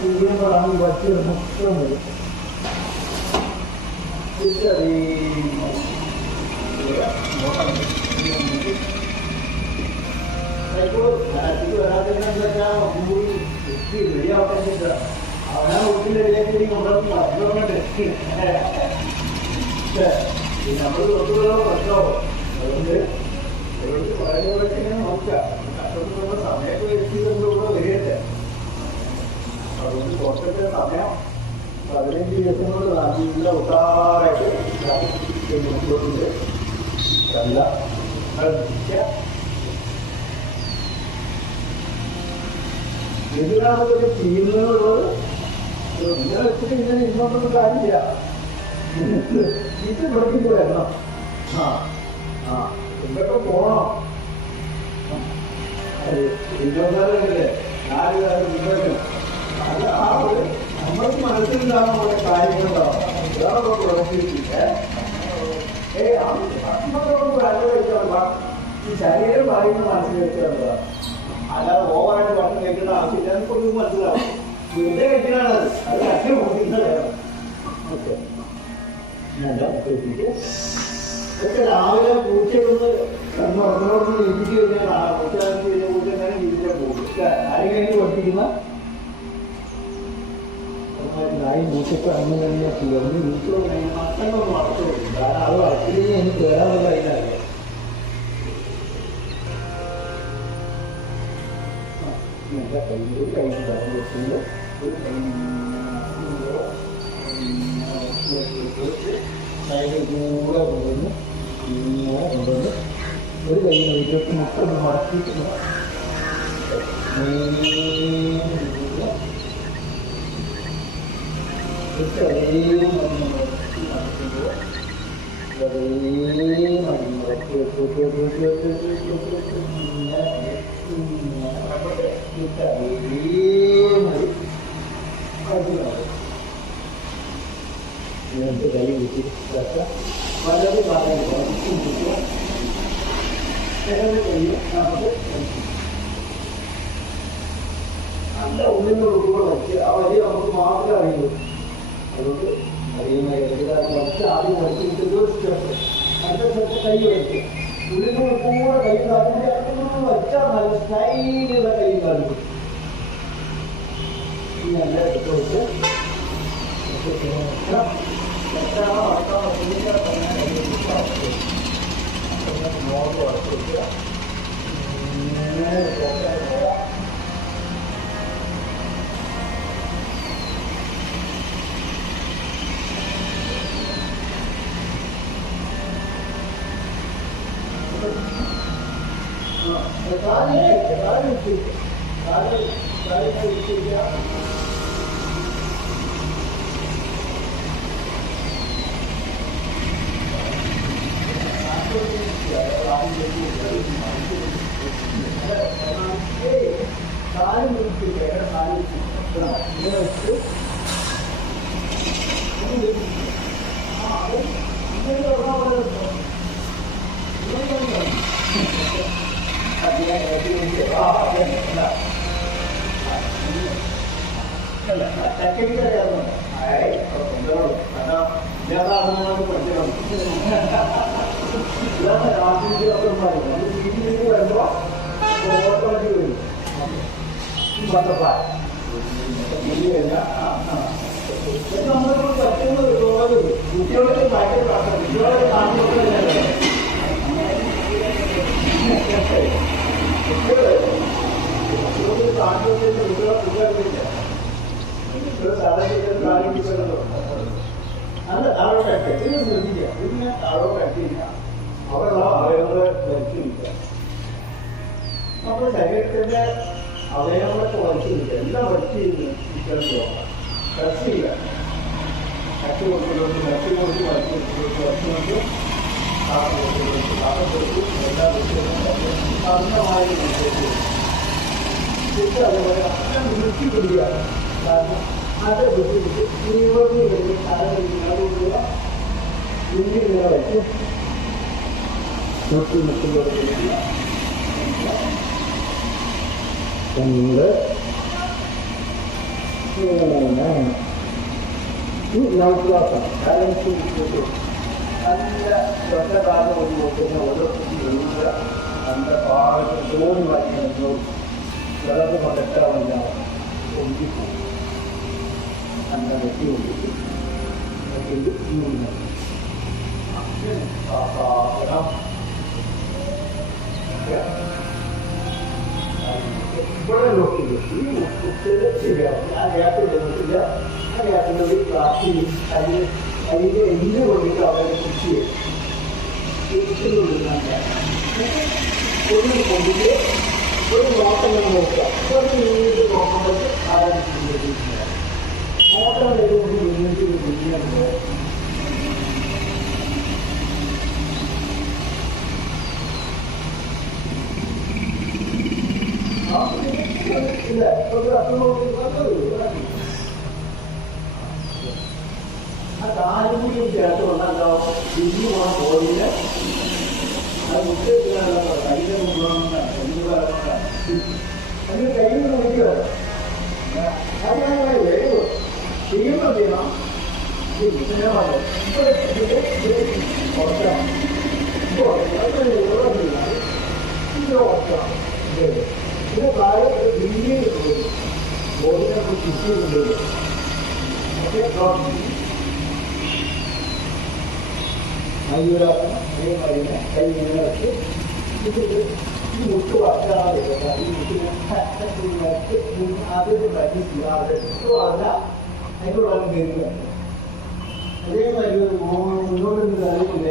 ചെയ്യുമ്പോഴാണ് ഈ വറ്റിയ മൊത്തം വരും. നമ്മൾ തൊട്ടുള്ള പ്രശ്നമാവും. അതുകൊണ്ട് നോക്കാം സമയമൊക്കെ വെച്ചിട്ടുള്ള വരികട്ടെ. അതുകൊണ്ട് കുറച്ചൊക്കെ സമയം 15 ദിവസം കൊണ്ട് നല്ല ഉഷാറായിട്ട് മുമ്പോട്ടുണ്ട്. നല്ല എന്തിനാണതൊക്കെ ചെയ്യുന്നതെന്നുള്ളത് ഇങ്ങനെ വെച്ചിട്ട് ഇങ്ങനെ ഇന്നൊന്നും കാര്യമില്ല. ഇത് പഠിപ്പിച്ചു വരണം. എന്തൊക്കെ പോണം. ഇരുപതാലല്ലേ 4 കാലം മുന്നോട്ടും അത് ആ ഒരു നമ്മൾക്ക് മനസ്സിലുണ്ടാകുന്ന പോലെ കാര്യങ്ങളുണ്ടാവും. വേറെ പ്രവർത്തിക്കില്ല. ഈ ശരീരം പറയുന്നത് മനസ്സിൽ വെച്ചാൽ അല്ലാതെ ഓവറായിട്ട് ഭക്ഷണം കഴിക്കേണ്ട ആവശ്യമില്ല. കുറച്ച് മനസ്സിലാവും. വെറുതെ കഴിക്കണത് അത് അച്ഛൻ കൊടുക്കുന്നത്. ഓക്കെ ഇതൊക്കെ രാവിലെ പൂച്ചയൊന്ന് കണ്ണുറങ്ങോടൊന്ന് ഇരിച്ചു കഴിഞ്ഞാൽ പൂച്ചക്കാലത്ത് കഴിഞ്ഞ പൂച്ച തന്നെ ഇരിക്കാൻ പോകും. ആരെങ്കിലും പഠിപ്പിക്കുന്ന നായി പൂച്ചക്ക് അന്ന് തന്നെ തീർന്ന് വീട്ടിലോ മക്കളൊന്നും വളർത്തു കൊടുക്കും. കാരണം അത് വളർത്തില്ലെങ്കിൽ എനിക്ക് കയറാനുള്ള അതിനറിയാം. ഒരു കൈ വെച്ചുകൊണ്ട് ഒരു സൈഡിൽ കൂടെ കൊണ്ടുവന്ന് ഇങ്ങനെ കൊണ്ടുവന്ന് ഒരു കൈ നോക്കിയിട്ട് മുട്ടൊന്ന് മടക്കിയിട്ട് കൈ വെച്ചിട്ട് വളരെ കാലം നല്ല ഉള്ളിലുള്ള വെച്ച് ആ വഴി നമുക്ക് മാത്രമേ അറിയുള്ളൂ. അതുകൊണ്ട് അറിയുന്ന ആദ്യം വരച്ചിട്ട് അടുത്ത സ്ഥലത്ത് കൈ വരച്ച് ഉള്ളിൽ കൂടെ കൈ വെച്ചാൽ നല്ല സ്റ്റൈലുള്ള കൈ കാണിക്കും. നല്ല എടുത്തോട്ട് നമ്മുടെ ശരീരത്തിന്റെ അവയവങ്ങളൊക്കെ വലിച്ചില്ല, എല്ലാം വലിച്ചിരുന്നു കച്ചില്ല. കച്ചി കൊടുത്തിട്ടുണ്ട്, കച്ചി കൊടുത്ത് വലിച്ചു എല്ലാം അന്നമായി അതുപോലെ വൃത്തി പിടിക്കുക. കാരണം അത് വൃത്തിപ്പിടിച്ച് തീവ്രത്തിൽ കഴിഞ്ഞ് അതുകൊണ്ടുള്ള ഇന്ത്യകളെ വെച്ച് നിർത്തുമ്പോൾ രണ്ട് നൗക്ലാസാണ്. ബാലൻസ് നല്ല ഒറ്റഭാഗം ഒരു നോക്കുന്ന ഓരോ നല്ല പാട് തോന്നി വായിക്കുന്നു. വെറുതെ കൊണ്ടെത്താവില്ല, ഒതുക്കിപ്പോകും. നല്ല വെട്ടി ഒതുക്കി ഇവിടെ നോക്കില്ല. ഈ കുട്ടികൾ ശരിയാവും. ആ ഗ്യാപ്പിൽ നോക്കില്ല. ആ ഗ്യാപ്പിനുള്ളിൽ പ്ലാസ്റ്റിക് അതിൻ്റെ എല്ല് കൊണ്ടിട്ട് അവരെ കൃഷി ചെയ്യും. ഒന്ന് കൊണ്ടിട്ട് ഒരു നോട്ടം നോക്കുക. ഒരു മിനിറ്റ് നോക്കുമ്പോൾ ആരംഭിക്കുന്നത് നോട്ടം വരുമ്പോൾ മിനിറ്റ് പിന്നീട് ഇല്ല ആ കാലുകൂടിയും ചേർത്ത് കൊണ്ടോ ബിജി പോണ പോയില്ല. അത് മുട്ട കയ്യിലെ അതിന് കയ്യിൽ നോക്കുക. അത് വേഗം ചെയ്യുമ്പോൾ ചെയ്യണം. ഇത് കാര്യം ഇന്ത്യയിൽ ബോഡിനെ കുറിച്ച് മയൂരാസനം അതേമാതിരി കൈ ഇങ്ങനെ വെച്ച് ഈ മുട്ട് വച്ചാതെ ഈ മുട്ടിനെ ആദ്യത്തെ പ്രാക്ടീസ് ചെയ്യാതെ അല്ല അതിനോട് കയറുക. അതേമാതിരി ഒരു മുന്നോട്ട് അറിയില്ല.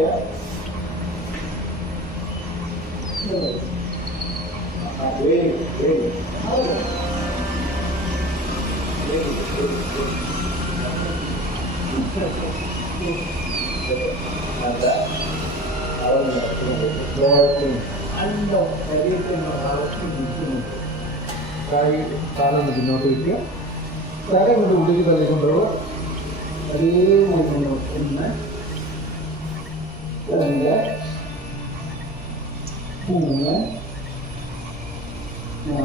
കാലം മുന്നോട്ട് വയ്ക്കുക. കാലം കൊണ്ട് ഉള്ളിൽ തള്ളിക്കൊണ്ടുള്ള അതേ കൊണ്ടുപോകും. 1 2 3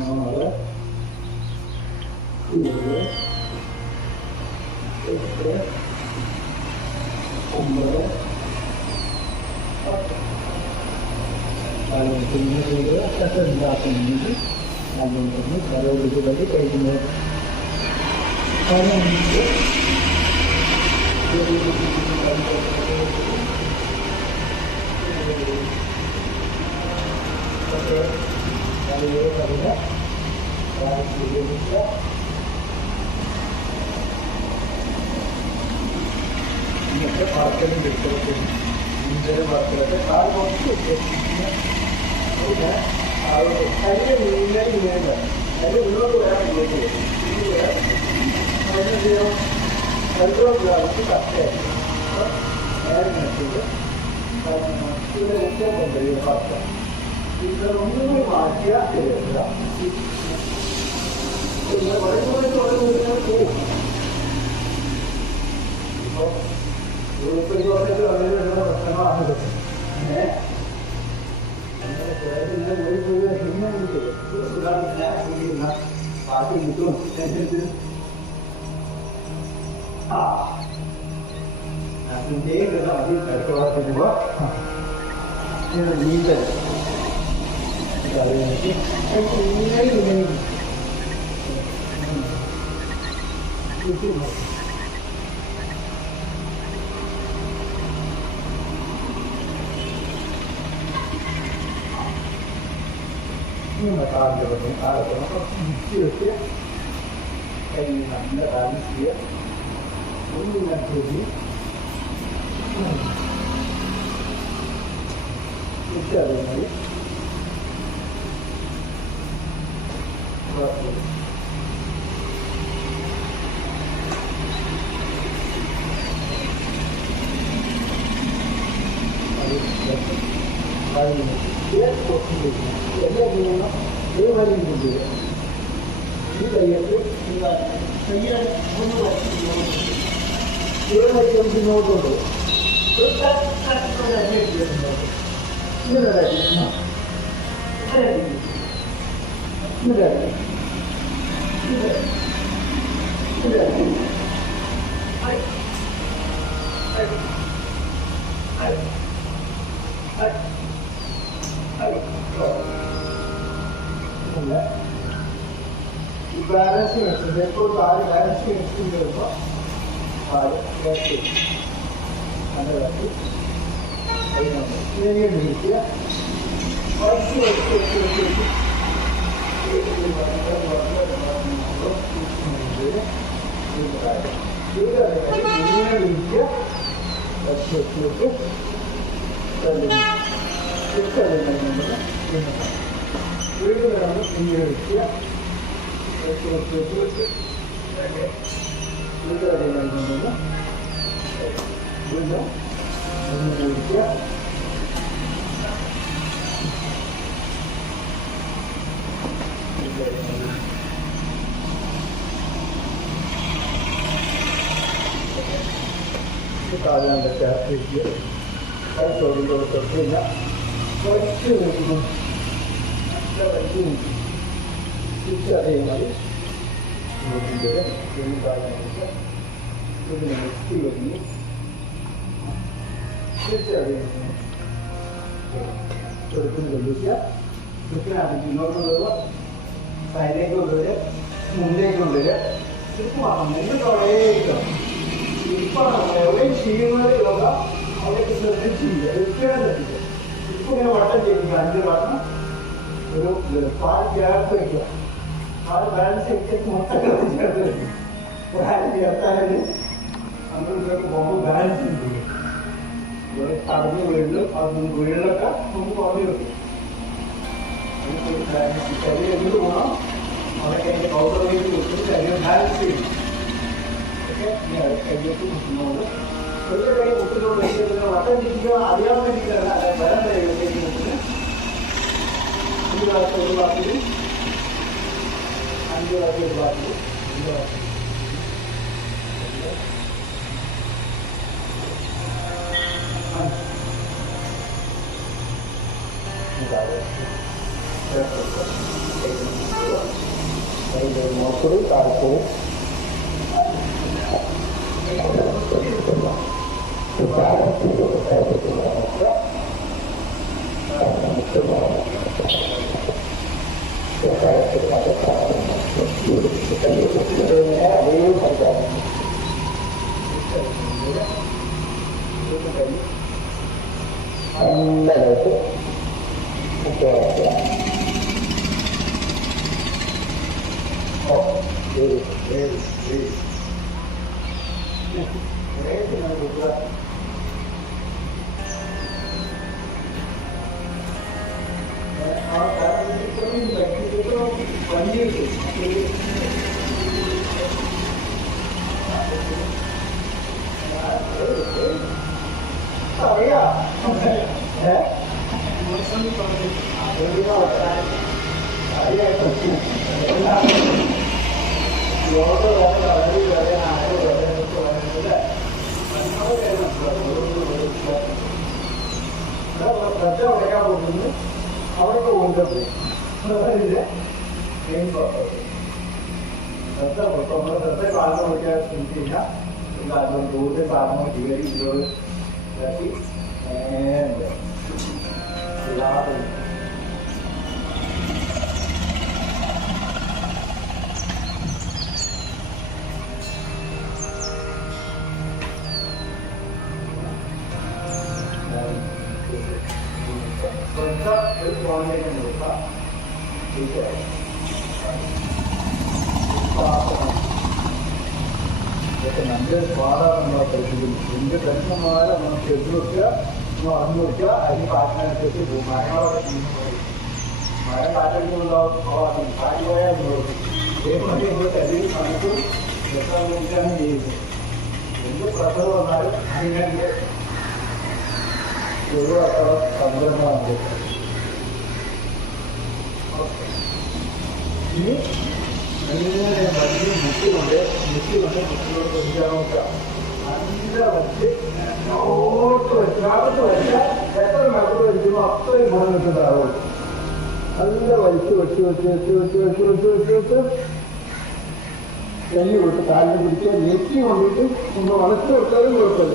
4 5 6 7 8 9 കാലുകൊണ്ടുവരിക കട്ടുണ്ടാക്കുന്നുണ്ട് അതുകൊണ്ടൊന്ന് കരോടുകൂടി കഴിക്കുന്നത് ഇന്നത്തെ പാർക്കലും കിട്ടും ഇന്ത്യയുടെ പാർക്കലൊക്കെ കാൽ കുറച്ച് പിന്നെ അതിൻ്റെ മീനായി വേണ്ട അതിൻ്റെ ഉള്ളോട്ട് വരാൻ ഇങ്ങോട്ട് വരും അതിന് ചെയ്യാം കല്ലോട്ട് ഗ്ലാസ് കട്ടയായി നേരെ നട്ടത് ഇതിൻ്റെ ഉച്ചം കൊണ്ടുവരിക പാർക്ക ഇതൊന്നും മാറ്റിയ പിന്നെ കുറേ പോകും ഇപ്പോൾ ഗ്രൂപ്പിൽ വളരെ പ്രശ്നമാണ് പാർട്ടി കിട്ടും അതിൻ്റെ മതി കടക്കുമ്പോൾ നീന്തൽ കാലിൻ്റെ പറ്റും കാലത്ത് മിക്സി വെച്ച് കൈ നല്ല ബാലൻസ് ചെയ്യുക ഒന്ന് നട്ടി അതേമാതിരി എല്ലാ ചെയ്യുന്ന ഏതുമാതിരി കൊണ്ടുവരിക ഈ കയ്യത്ത് കയ്യെ ഒന്ന് ഏതുമാതിരി മുന്നോട്ട് കൊണ്ടുപോകും ബാലൻസ് വെച്ചത് എപ്പോൾ താഴെ ബാലൻസ് വെച്ചിട്ട് വരുമ്പോൾ താഴെ വേസ്റ്റ് നല്ല വേസ്റ്റ് അതിനകത്ത് വിളിക്കുക കുറച്ച് വെച്ച് വെച്ച് വെച്ച് വെച്ച് ഇങ്ങനെ വിളിക്കുക വെച്ച് വെച്ച് വെച്ച് വീണ്ടും നമ്മൾ ഇങ്ങനെ വിളിക്കുക വെച്ച് വെച്ച് വെച്ച് വെച്ച് വീണ്ടും അതേ നൽകുന്നത് വീണ്ടും ഇങ്ങനെ വിളിക്കുക കാലാണ്ട് ചേർത്തിരിക്കുക കൈ തൊഴിലോട് തൊട്ടില്ല കുറച്ച് നോക്കുന്നു നല്ല വൈകി നോക്കി തിരിച്ചറിയുന്നത് ഇതിനെ മുക്തി വരുന്നു തിരിച്ചറിയുന്നു ചെറുപ്പം കൊള്ളിക്കുക കൃത്യമായിട്ട് മുന്നോട്ട് കൊണ്ടുവരിക സൈഡിലേക്ക് കൊണ്ടുവരിക മുന്നിലേക്ക് കൊണ്ടുവരിക തിരിച്ചുമാണ് മുന്നിൽ തുടങ്ങിയിരിക്കണം ഇപ്പം എവിടെയും ചെയ്യുന്നത് യോഗ അവിടെ ചെയ്യുക എത്രയാണ് തെറ്റിക്കുക ഇപ്പം ഇങ്ങനെ വട്ടം ചെയ്യുക 5 വട്ടം ഒരു പാൽ ചേർത്ത് വയ്ക്കുക പാൽ ബാലൻസ് വെച്ചിട്ട് മൊത്തം ചേർത്ത് വയ്ക്കും പാൽ ചേർത്താലും നമ്മളിതൊക്കെ പോകുമ്പോൾ ബാലൻസ് ചെയ്യും തടഞ്ഞ് വീഴും അതൊന്നും വീഴിലൊക്കെ നമുക്ക് കുറഞ്ഞു വെക്കും ശരീരം എന്ത് പോകണം അതൊക്കെ അതിൻ്റെ പൗഡറിലേക്ക് വെച്ചിട്ട് ശരീരം ബാലൻസ് ചെയ്യും കൈയ്യൊക്കെ മുട്ടുന്നുണ്ട് ഒരു കൈ മുട്ടിനോട് വെച്ചിട്ട് വട്ടം തിരിക്കുക അറിയാൻ വേണ്ടിയിട്ടല്ല അല്ലെ വരം കൈകളിലേക്ക് മുട്ടിന് 5 പ്രാവശ്യം ഒരു ബാക്കിൽ 5 പ്രാവശ്യം ഒരു ബാക്കിൽ 5 പ്രാവശ്യം നോക്കൂ താഴ്ത്തവും Thank you. നല്ലതായിട്ട് ഒക്കെ വയ്ക്കുക. ഓ ശരി ശരി ശരി അവിടെ കൊണ്ടുപോയി ശ്രദ്ധ പാലം നോക്കിയാൽ ശ്രദ്ധിച്ചില്ല ദൂരത്തെ പാലം കയറി ഇരുപത് ഇതാക്കി ഇല്ലാതെ ശ്രദ്ധ ഒരു ഫോണിലേക്ക് നോക്കാം. ഇതൊക്കെ നല്ല സ്വാദാണ് നമ്മളെ പഠിപ്പിക്കുന്നത്. എന്ത് പ്രശ്നമായാലും നമ്മൾ ചെറുത് വെക്കുക, നമ്മൾ അറിഞ്ഞു വെക്കുക. അതിന് കാറ്റിനനുസരിച്ച് പോകും. മരങ്ങളോടെ മരം കാറ്റടിക്കുന്നുണ്ടാവും. കാറ്റ് പോയാൽ ഇതേപോലെ ശരീരം നമുക്ക് രസം നോക്കിയാണ് ചെയ്യുന്നത്. എന്ത് പ്രഷർ വന്നാലും അതിനെ ഒഴിവാക്കാനുള്ള സംരംഭമാണ്. ഇനി നല്ല വലിയ മുട്ടിക്കൊണ്ട് മുട്ടിലോട്ട് പൊതിക്കാൻ നോക്കുക. നല്ല വച്ച് ഓട്ട് വെച്ച് അകത്ത് വെച്ചാൽ എത്ര മറത്ത് വയ്ക്കുമോ അത്രയും ഗുണം കിട്ടുന്നതാവും. നല്ല വലിച്ച് വെച്ച് വെച്ച് വെച്ച് വെച്ച് വെച്ച് വെച്ച് വെച്ച് വെച്ച് കൈ വിട്ട് കാലിന് പിടിച്ച് നെറ്റി കൊണ്ടിട്ട് ഒന്ന് വളച്ച് വെച്ചാലും കുഴപ്പമില്ല.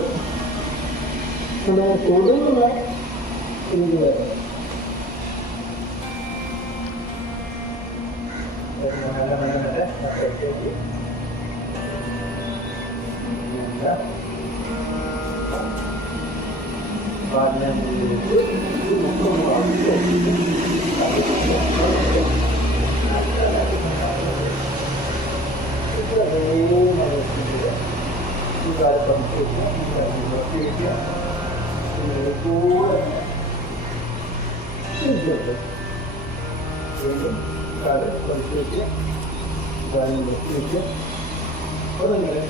പിന്നെ തൊടുന്ന ഇത് വേറെ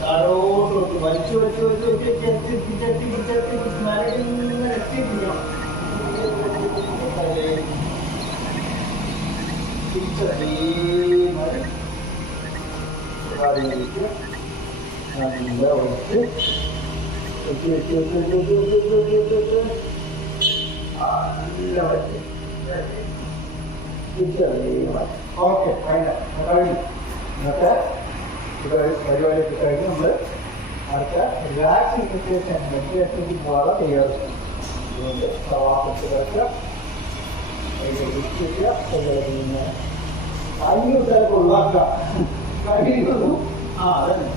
ആരോട്ട് വലിച്ചു വലിച്ചു വലിച്ചു ഓക്കെ കഴിഞ്ഞു. ഇന്നത്തെ പരിപാടിയൊക്കെ കഴിഞ്ഞ് നമ്മൾ അടുത്ത റിലാക്സിംഗ് മെഡിറ്റേഷനിലേക്ക് പോകാതെ തയ്യാറെടുക്കും. അതുകൊണ്ട് പ്രവാസത്തിൽ കിടക്കുക, പിന്നെ അയ്യൂട്ടൊക്കെ ഒഴിവാക്കുക. കഴിയുന്നതും അതന്നെ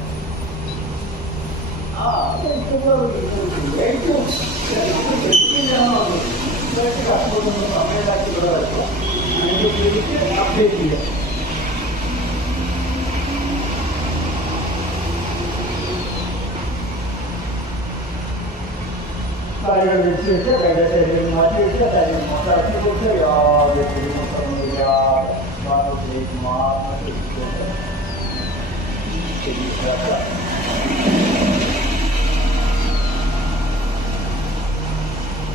ഏറ്റവും സമയത്താക്കി ഇവിടെ വരക്കുക. അപ്ഡേറ്റ് ചെയ്യാം. കാര്യങ്ങൾ വെച്ച് വെച്ച് കൈയുടെ ശരീരം മാറ്റി വെച്ച് ശരീരം മൊത്തമാക്കി കൊടുത്ത് യാതൊരു ബുദ്ധിമുട്ടൊന്നുമില്ലാതെ ഭാഗത്തിലേക്ക് മാത്രം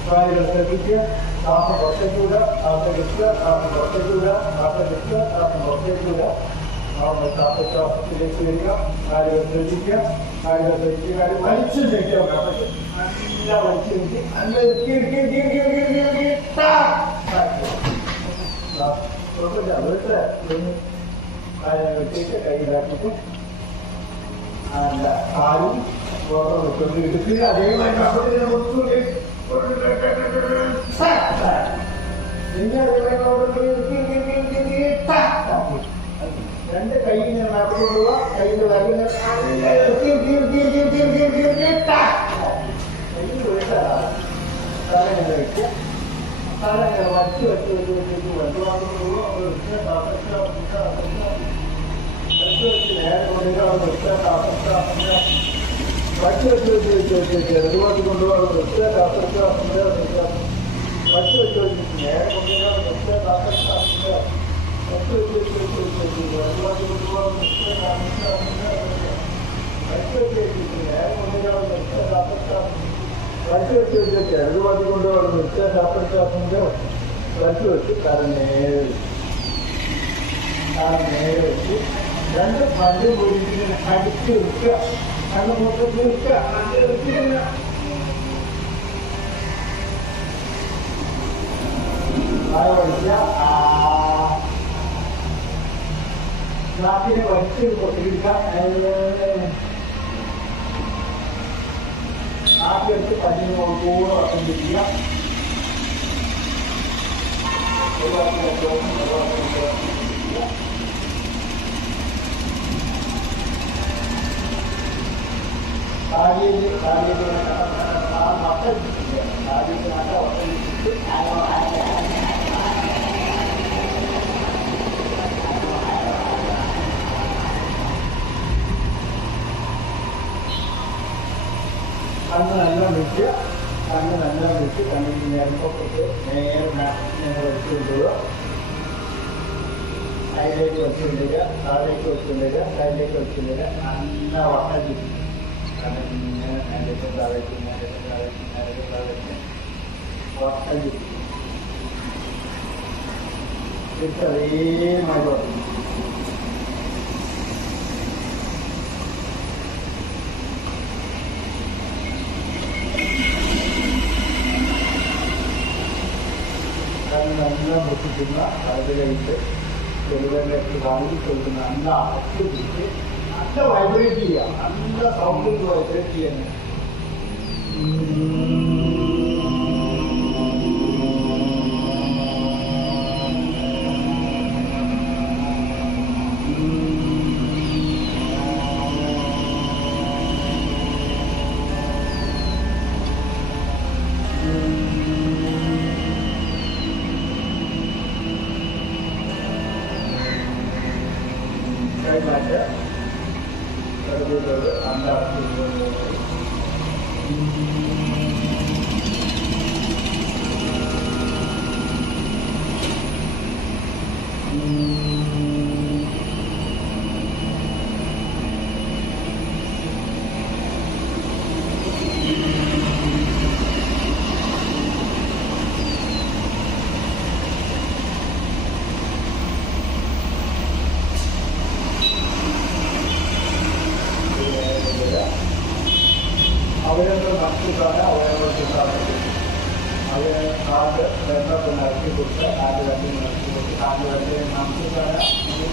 കാര്യങ്ങൾ ശ്രദ്ധിക്കുക. ശ്വാസം പുറത്തേക്ക് വിടുക, ശ്വാസം കിട്ടുക, ശ്വാസം പുറത്തേക്ക് വിടുക, ശ്വാസം കിട്ടുക, ശ്വാസം പുറത്തേക്ക് വിടുക. ശ്വാസത്തിലേക്ക് വരിക. കാര്യങ്ങൾ ശ്രദ്ധിക്കുക. കാര്യങ്ങൾ ശ്രദ്ധിക്കുക. കാര്യം വലിച്ചു ശരിക്കാൻ പറ്റും. നല്ല വലിച്ചു വെച്ച് നല്ല വെച്ചിട്ട് കൈയിലാക്കിയിട്ട് കാലും എടുക്കുക. അതേമാതിരി രണ്ട് കൈ ഞാൻ നടത്തിക്കൊണ്ടുപോവാ. കൈയുടെ കൈ തലങ്ങനെ വെക്കുക. തലങ്ങനെ വച്ച് വെച്ച് വെച്ച് വെച്ച് വലുതാകുമ്പോൾ വെച്ച് നേരെ കൊണ്ടുപോകാൻ വെച്ച് വച്ച് വെച്ച് വെച്ച് വെച്ച് വെച്ച് ചെറുതുമാക്കി കൊണ്ടുപോകാൻ വെച്ച് വച്ച് വെച്ച് വെച്ച് നേരെ കൊണ്ടുപോകാൻ വെച്ച് വച്ച് വെച്ച് വെച്ച് വെച്ച് വെച്ച് വലുതാക്കി കൊണ്ടുപോകാൻ വെച്ച് വച്ച് വെച്ച് വെച്ച് നേരെ കൊണ്ടുപോകാൻ വെച്ച് വച്ച് വെച്ച് വെച്ച് ചെറുതുമാക്കി കൊണ്ടുപോകാൻ വെച്ച് വച്ച് വെച്ച് കാരണം നേരെ വെച്ച് രണ്ട് പല്ലും കൂടിയിട്ട് അടിച്ച് വെക്കുക. കണ്ണ് മൊത്തത്തിൽ വെക്കുക. അങ്ങനെ വെച്ചിട്ടില്ല. നാട്ടിനെ വച്ച് പൊട്ടിക്കാം. നാട്ടിലെടുത്ത് പല്ലിന് കൂടെ വട്ടം പിടിക്കുക. താടിയിൽ വട്ടം പിടിക്കുക. താടിയിൽ വട്ടം പിടിച്ചിട്ട് കണ്ണ് നല്ല വെച്ച് കണ്ണിന് നേരത്തെ നേരെ ഞങ്ങൾ വെച്ചുകൊണ്ടുപോവുക. സൈഡിലേക്ക് വെച്ചുകൊണ്ടിരിക്കുക. താഴേക്ക് വെച്ചുകൊണ്ടിരിക്കുക. സൈഡിലേക്ക് വെച്ചുകൊണ്ടിരിക്കുക. നല്ല വട്ടം ചുറ്റും കണ്ണിങ്ങനെ നേരത്തെ താഴേക്ക് വട്ടം ചുറ്റും അതേമായി വട്ടം. നല്ല മുട്ടിക്കുന്ന വലതുകൈക്ക് ചെറുതലേക്ക് വാങ്ങി കൊടുക്കുന്ന നല്ല അടച്ച് പിടിച്ച് നല്ല വൈബ്രേറ്റ് ചെയ്യുക. നല്ല സൗണ്ടിൽ വൈബ്രേറ്റ് ചെയ്യുന്നത്. കൈമാറ്റ് അവരൊക്കെ നഷ്ടത്താണ് അവരൊക്കെയാണ് അവർ കാട് വെള്ളത്തിൽ നടത്തി കൊടുത്ത് കാട് വണ്ടി നടത്തി കൊടുത്ത് കാട് വണ്ടി നഷ്ടത്താണ്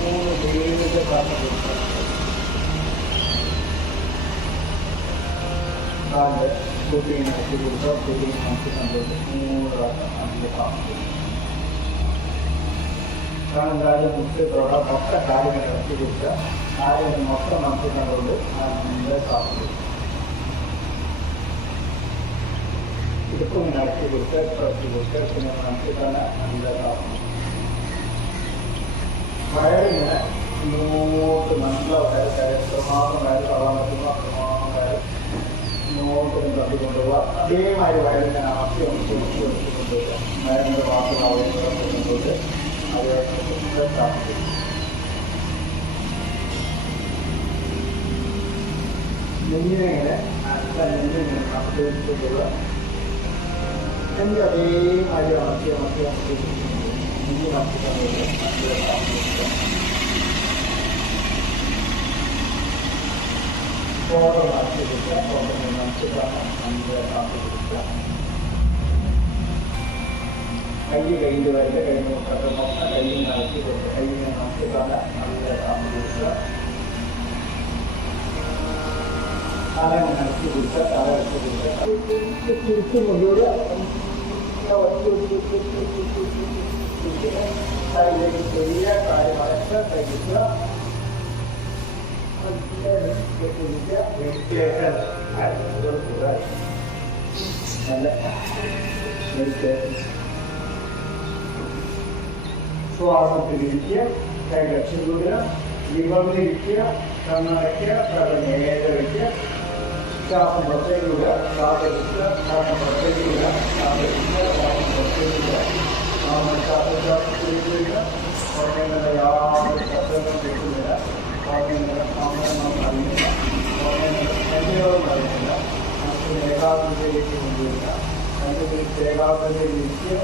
3 വീടിൻ്റെ പറഞ്ഞു കൊടുത്തത്. കാട് കുട്ടിയെ നടത്തി കൊടുത്ത് കുട്ടിയെ നടത്തി കണ്ടിട്ട് 3 പ്രാവശ്യം അതിൻ്റെ താമസം. കാരണം കാട് മുറ്റത്തോടെ മൊത്തം കാടിനെ നടത്തി കൊടുത്ത് കാടിനെ മൊത്തം നടത്തി കണ്ടുകൊണ്ട് അതിൻ്റെ താമസം. ഇതൊക്കെ നടത്തി കൊടുത്ത് പിന്നെ മനസ്സിലാണ് നല്ല താമസം. വയറിങ്ങനെ ഇങ്ങോട്ട് നല്ല വയർ എത്രമാത്രം വയർ കളാൻ പറ്റുമോ അത്രമാത്രം വയർ ഇങ്ങോട്ട് തട്ടിക്കൊണ്ടുപോവുക. അതേമാതിരി വയറിനെ ആക്കി കൊണ്ടുപോവുക. വയറിൻ്റെ മാത്രം കൊണ്ടുപോയിട്ട് അതേ താമസിക്കും. നെഞ്ഞിനെ നെഞ്ഞിനെ അഭ്യസിച്ചുകൊള്ളുക. എനിക്ക് അതേമാതിരി അമർത്തി നെഞ്ഞി നടത്തിക്കാൻ ഫോട്ടോ നടത്തി കൊടുക്കുക. ഫോട്ടോ നടത്തിയിട്ടാണ് നമ്മുടെ കാപ്പി കൊടുക്കുക. കൈൻ്റെ വരല് കഴിഞ്ഞ് കൊടുക്കുക. മൊത്തം കയ്യിൽ നടത്തി കൊടുക്കുക. കയ്യിനെ നടത്തിയിട്ടാണ് നമ്മുടെ കാപ്പി കൊടുക്കുക. തല നടത്തി കൊടുക്കുക. തല വെച്ച് കൊടുക്കുക. തിരിച്ചു കൊണ്ടുവരിക. കയ്യിലേക്ക് ചെറിയ കാര്യം വരച്ച് കഴിക്കുക. മെഡിറ്റേഷൻ നല്ല ശ്വാസത്തിലിരിക്കുക, കൈകൾ ചൂടുക, നിവർന്നിരിക്കുക, കണ്ണടയ്ക്കുക, തല നേരെ വയ്ക്കുക, ശ്വാസം പുറത്തേക്ക് വിടുക, ശ്വാസം എടുക്കുക, ശ്വാസം പുറത്തേക്ക് വിടുക, ശ്വാസം എടുക്കുക, ശ്വാസം പുറത്തേക്ക് വിടുക, ശ്വാസത്തിലേക്ക് വരിക, പുറമേന്നുള്ള യാതൊരു ശബ്ദങ്ങളും കേൾക്കുന്നില്ല, പുറമേന്നുള്ള സമയം അറിയില്ല, പുറമേന്നുള്ള സഞ്ചയവും അറിയില്ല, നമുക്ക് ഏകാഗ്രതയിലേക്ക് കൊണ്ടുവരിക, നമുക്ക് ഏകാഗ്രതയിലിരിക്കുക.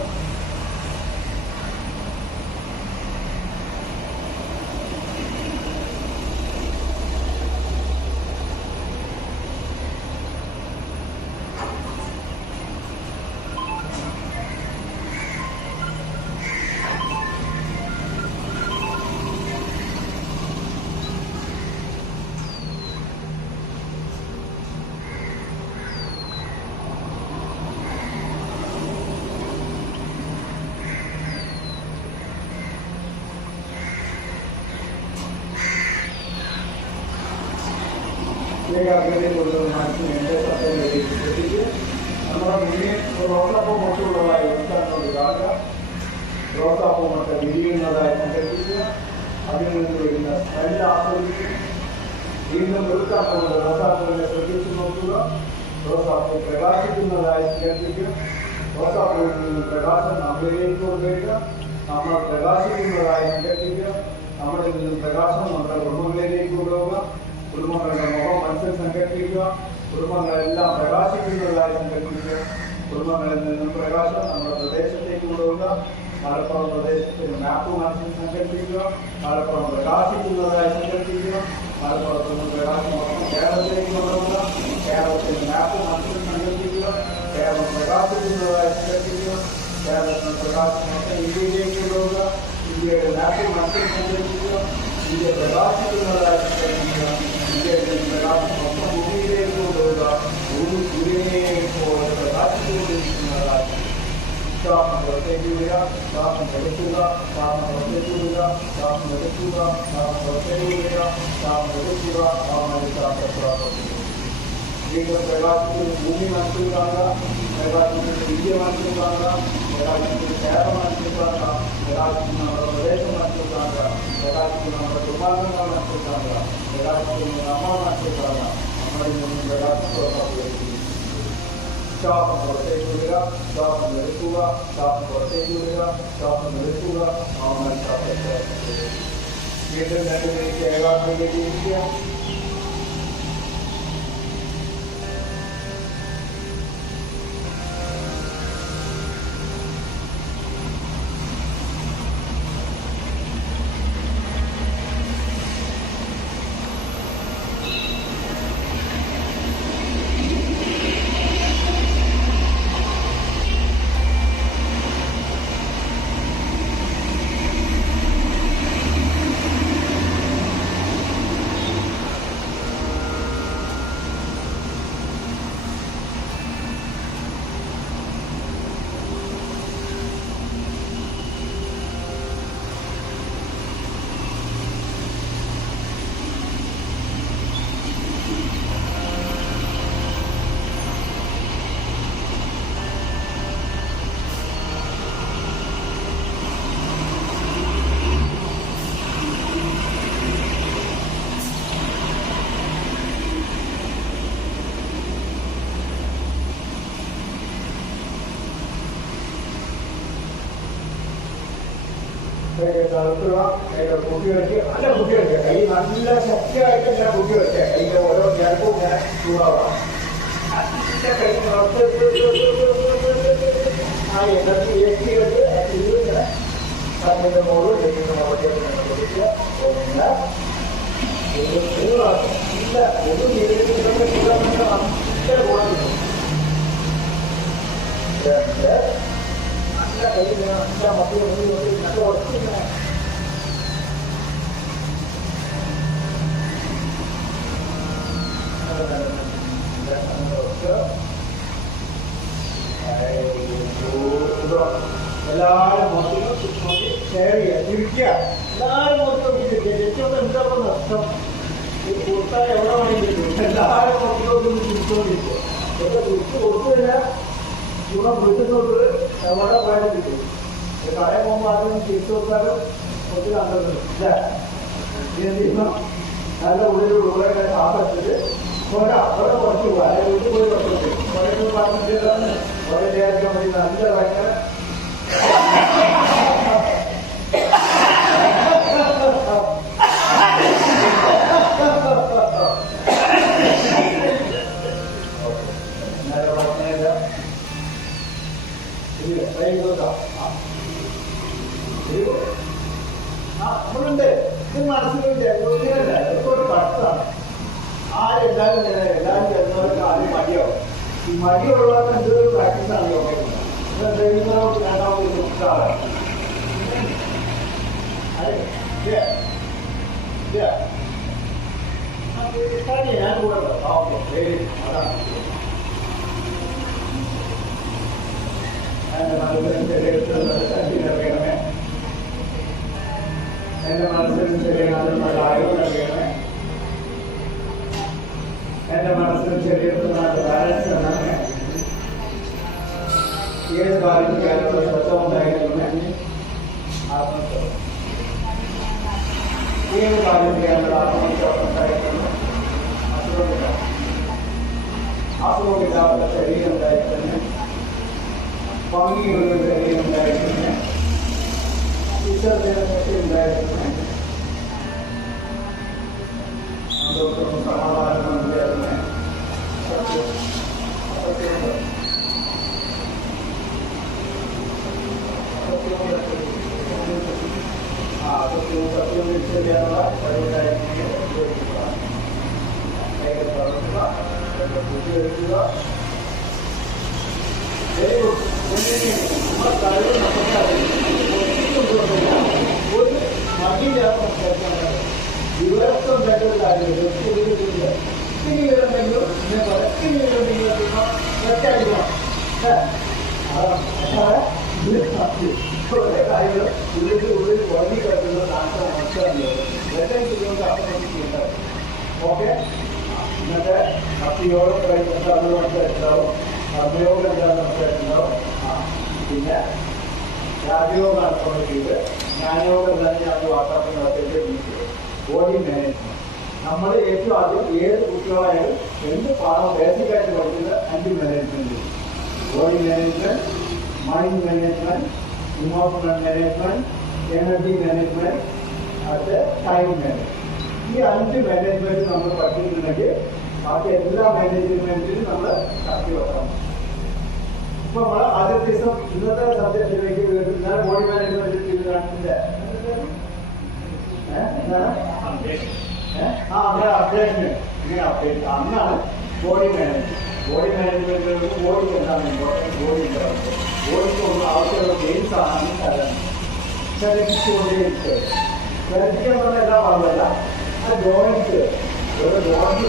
ഏകാഗ്രതയിൽ കൊണ്ടുവന്ന് മനസ്സിന് എൻ്റെ സത്യം ശ്രദ്ധിക്കുക. നമ്മുടെ മുന്നിൽ റോസാപ്പൂ മൊട്ടുള്ളതായി ഉൾക്കാനോട് കാണുക, റോസാപ്പൂ മൊട്ട വിരിയുന്നതായി സങ്കല്പിക്കുക, അതിൽ നിന്ന് വരുന്ന സ്മെല്ല് ആസ്വദിക്കുക. വീണ്ടും വെളുക്കാപ്പൂവിൻ്റെ റോസാപ്പൂവിനെ ശ്രദ്ധിച്ചു നോക്കുക, റോസാപ്പൂ പ്രകാശിക്കുന്നതായി സങ്കല്പിക്കുക, റോസാപ്പൂവിൽ നിന്ന് പ്രകാശം നമ്മളിലേക്ക് കൊണ്ടുവരിക, നമ്മൾ പ്രകാശിക്കുന്നതായി സങ്കല്പിക്കുക, നമ്മളിൽ നിന്നും പ്രകാശം നമ്മുടെ കുടുംബങ്ങളിലേക്ക് കൊണ്ടുപോകുക, കുടുംബങ്ങളുടെ മുഖം മനസ്സിൽ സങ്കല്പിക്കുക, കുടുംബങ്ങളെല്ലാം പ്രകാശിക്കുന്നതായി സങ്കല്പിക്കുക, കുടുംബങ്ങളിൽ നിന്നും പ്രകാശം നമ്മുടെ പ്രദേശത്തേക്ക് കൊണ്ടുപോകുക, മലപ്പുറം പ്രദേശത്തിന് മാപ്പ് മനസ്സിൽ സങ്കല്പിക്കുക, മലപ്പുറം പ്രകാശിക്കുന്നതായി സങ്കല്പിക്കുക, മലപ്പുറത്ത് നിന്ന് പ്രകാശം മൊത്തം കേരളത്തിലേക്ക് കൊണ്ടുപോകുക, കേരളത്തിന് മാപ്പ് മനസ്സിൽ സങ്കല്പിക്കുക, കേരളം പ്രകാശിക്കുന്നതായി സങ്കല്പിക്കുക, കേരളത്തിന് പ്രകാശം മൊത്തം ഇന്ത്യയിലേക്ക് കൊണ്ടുപോകുക, ഇന്ത്യയുടെ മാപ്പ് മനസ്സിൽ സങ്കല്പിക്കുക, ഇന്ത്യ പ്രകാശിക്കുന്നതായി സങ്കല്പിക്കുക, ഇന്ത്യയുടെ പ്രകാശം മൊത്തം ഭൂമിയിലേക്ക് കൊണ്ടുപോകുക, ഭൂമി സൂര്യനെ പോലെ പ്രകാശിച്ചുകൊണ്ടിരിക്കുന്നതായി. ശ്വാസം പുറത്തേക്ക് വിടുക, ശ്വാസം എടുക്കുക, ശ്വാസം പുറത്തേക്ക് വിടുക, ശ്വാസം എടുക്കുക, ശ്വാസം പുറത്തേക്ക് വിടുക, ശ്വാസം എടുക്കുക, ശ്വാസം വീണ്ടും പ്രകാശത്തിന് ഭൂമി മനസ്സിൽ കാണുക, പ്രകാശത്തിന് ഇന്ത്യ മനസ്സിൽ കാണുക, പ്രകാശത്തിന് കേരളം മനസ്സിൽ കാണുക, പ്രകാശത്തിന് നമ്മുടെ പ്രദേശം മനസ്സിൽ കാണുക, പ്രകാശത്തിന് നമ്മുടെ കുടുംബാംഗങ്ങൾ മനസ്സിൽ കാണുക, പ്രകാശത്തിന് നമ്മൾ മനസ്സിൽ കാണുക, നമ്മളിൽ നിന്നും പ്രകാശം പുറത്തേക്ക് ശ്വാസം പുറത്തേക്ക് വിടുക, ശ്വാസം എടുക്കുക, ശ്വാസം പുറത്തേക്ക് വിടുക, ശ്വാസം എടുക്കുക, വീണ്ടും 2 മിനിറ്റ് ഏകാഗ്രതയിലേക്ക് ഇരിക്കുക. തളർത്തുക, കൈകൾ കൂട്ടി വയ്ക്കുക, നല്ല കൂട്ടി വയ്ക്കുക, കൈ നല്ല ശക്തിയായിട്ട് ഇങ്ങനെ കൂട്ടി വയ്ക്കുക, കൈയുടെ ഓരോ ഞാനും ഇങ്ങനെ ചൂടാവണം. കൈ ആ എനർജി ഏറ്റിയിട്ട് ഇങ്ങനെ കണ്ണിന്റെ മുകളിൽ നെയ്യുന്ന മുകളിലേക്ക് തന്നെ കൊടുക്കുക. ഒന്ന് ഇല്ല ഒരു നീരിലൊക്കെ കിലോമീറ്റർ നല്ല ഗുണം കിട്ടും. 2 നല്ല കൈ നല്ല മധ്യ നല്ല ഉറച്ചിങ്ങനെ എല്ലാവരും നോക്കി ഷെയർ ചെയ്യുക, തിരിക്കുക, എല്ലാവരും നോക്കി ഏറ്റവും എന്തൊക്കെ നഷ്ടം കൊടുത്താൽ എവിടെ വേണമെങ്കിലും എല്ലാവരും നോക്കിയോട്ട് തിരിച്ചുകൊണ്ടിരിക്കുക. എവിടെ തിരിച്ചു കൊടുക്കില്ല ഇവിടെ വീട്ടിലോട്ട് എവിടെ പോയാലും കിട്ടും. കടയിൽ പോകുമ്പോൾ ആദ്യം തിരിച്ചു കൊടുത്താലും കുറച്ച് കണ്ടിട്ടുണ്ട് അല്ലേ? എന്ത് ചെയ്യണം? നല്ല ഉള്ളിലൂടെ കാത്തിട്ട് അവിടെ കുറച്ച് പോകുക, അല്ലെങ്കിൽ വീട്ടിൽ പോയി കുറച്ച് കുറേ പറഞ്ഞിട്ടാണ് കുറേ ചെയ്യാൻ വേണ്ടി നല്ല ഭയങ്കര നമ്മളുണ്ട്. ഇത് മനസ്സിലുണ്ട് ഒരു കഷ്ടാണ്. ആരെല്ലാവരും എല്ലാവരും വരുന്നവർക്ക് ആദ്യം മടിയാവും. ഈ മടിയുള്ളവർക്ക് എന്തൊരു പ്രാക്ടീസാണ് യോഗ. രണ്ടാമത് കുട്ടാണ് ഞാൻ കൂടെ ഓക്കെ അതാണ് എന്റെ മനസ്സിലും ശരീരത്തിലറിയണമേ. എന്റെ മനസ്സിലും ശരീരത്തിലുള്ള ആരോഗ്യം നൽകണമേ. എന്റെ മനസ്സിലും ശരീരത്തിലുള്ള ബാലൻസ് നൽകണമേ. ഏത് കാര്യത്തിലുള്ള ശ്രദ്ധ ഉണ്ടായിരിക്കണമേ. ആത്മവിശ്വാസം ഏത് കാര്യത്തിലുള്ള ആത്മവിശ്വാസം ഉണ്ടായിരിക്കണം. അസുഖമില്ലാത്ത ശരീരം ഉണ്ടായിരിക്കണമേ. ഭംഗിയുള്ള ശരീരം ഉണ്ടായിരിക്കണമേ. വിശ്വസനീയത ഉണ്ടായിരിക്കണമേ. സന്തോഷവും സമാധാനവും ഉണ്ടായിരിക്കണമേ. സത്യവും വിശ്വസിക്കാനുള്ള കഴിവുണ്ടായിരിക്കണമെങ്കിൽ ബുദ്ധിയെടുക്കുക. ഒരു മടിയില്ലാത്ത സംസാരിക്കാൻ വിവരത്വം വേണ്ട കാര്യമില്ല. ഇനി വിവരമെങ്കിലും ഞാൻ പറയാം. ഇനി വിവരമെങ്കിലും വെച്ചടിക്കണം. കുറെ കാര്യങ്ങൾ ഉള്ളിൽ ഉറങ്ങി കിടക്കുന്ന താങ്കൾ മനസ്സിലാക്കിയത് വെറ്റം ചെയ്യുന്നത് അപ്പം ചെയ്യേണ്ടത്. ഓക്കെ, ഇന്നത്തെ ഭക്തിയോഗം കഴിഞ്ഞിട്ട് അത് മനസ്സിലായിട്ടുണ്ടാവും. കർമ്മയോഗം എന്താണെന്ന് മനസ്സിലായിട്ടുണ്ടാവും. പിന്നെ രാജയോഗം നടത്തുന്നത് ചെയ്ത് ജ്ഞാനയോഗം എന്താണെന്ന് ഞാൻ വാട്സാപ്പിൽ നടത്തിയിട്ട് ബോഡി മാനേജ്മെന്റ്. നമ്മൾ ഏറ്റവും ആദ്യം ഏത് കുട്ടികളായാലും എന്ത് പാഠം ബേസിക്കായിട്ട് പഠിക്കുന്നത് 5 management. Body management, mind management, emotional management, energy management, അത് ടൈം മാനേജ്മെന്റ്. ഈ 5 മാനേജ്മെന്റ് നമ്മൾ പഠിക്കുന്നുണ്ടെങ്കിൽ ബാക്കി എല്ലാ മാനേജ്മെന്റിനും നമ്മൾ ശക്തി വെക്കണം. ഇപ്പൊ നമ്മൾ ആദ്യത്തെ ദിവസം ഇന്നത്തെ സബ്ജക്റ്റിലേക്ക് ഞാൻ ബോഡി മാനേജ്മെന്റ് ചെയ്ത് കാണിച്ചില്ല. എന്താണ് അപ്ഡേഷൻ, ഇങ്ങനെ അപ്ഡേറ്റ്. അന്നാണ് body management. Body management body എന്താണ് ഇമ്പോർട്ടൻറ്റ്, ബോഡി ഉണ്ടാവും. ബോഡിക്ക് ഒന്നും ആവശ്യമുള്ള ഗെയിംസ് ആണ് ചലിച്ചുകൊണ്ടേയിരിക്കുക. ചലിപ്പിക്കാൻ പറഞ്ഞ എല്ലാം പറഞ്ഞല്ല, ആ ജോയിൻസ് ഓരോ ജോയിൻസ്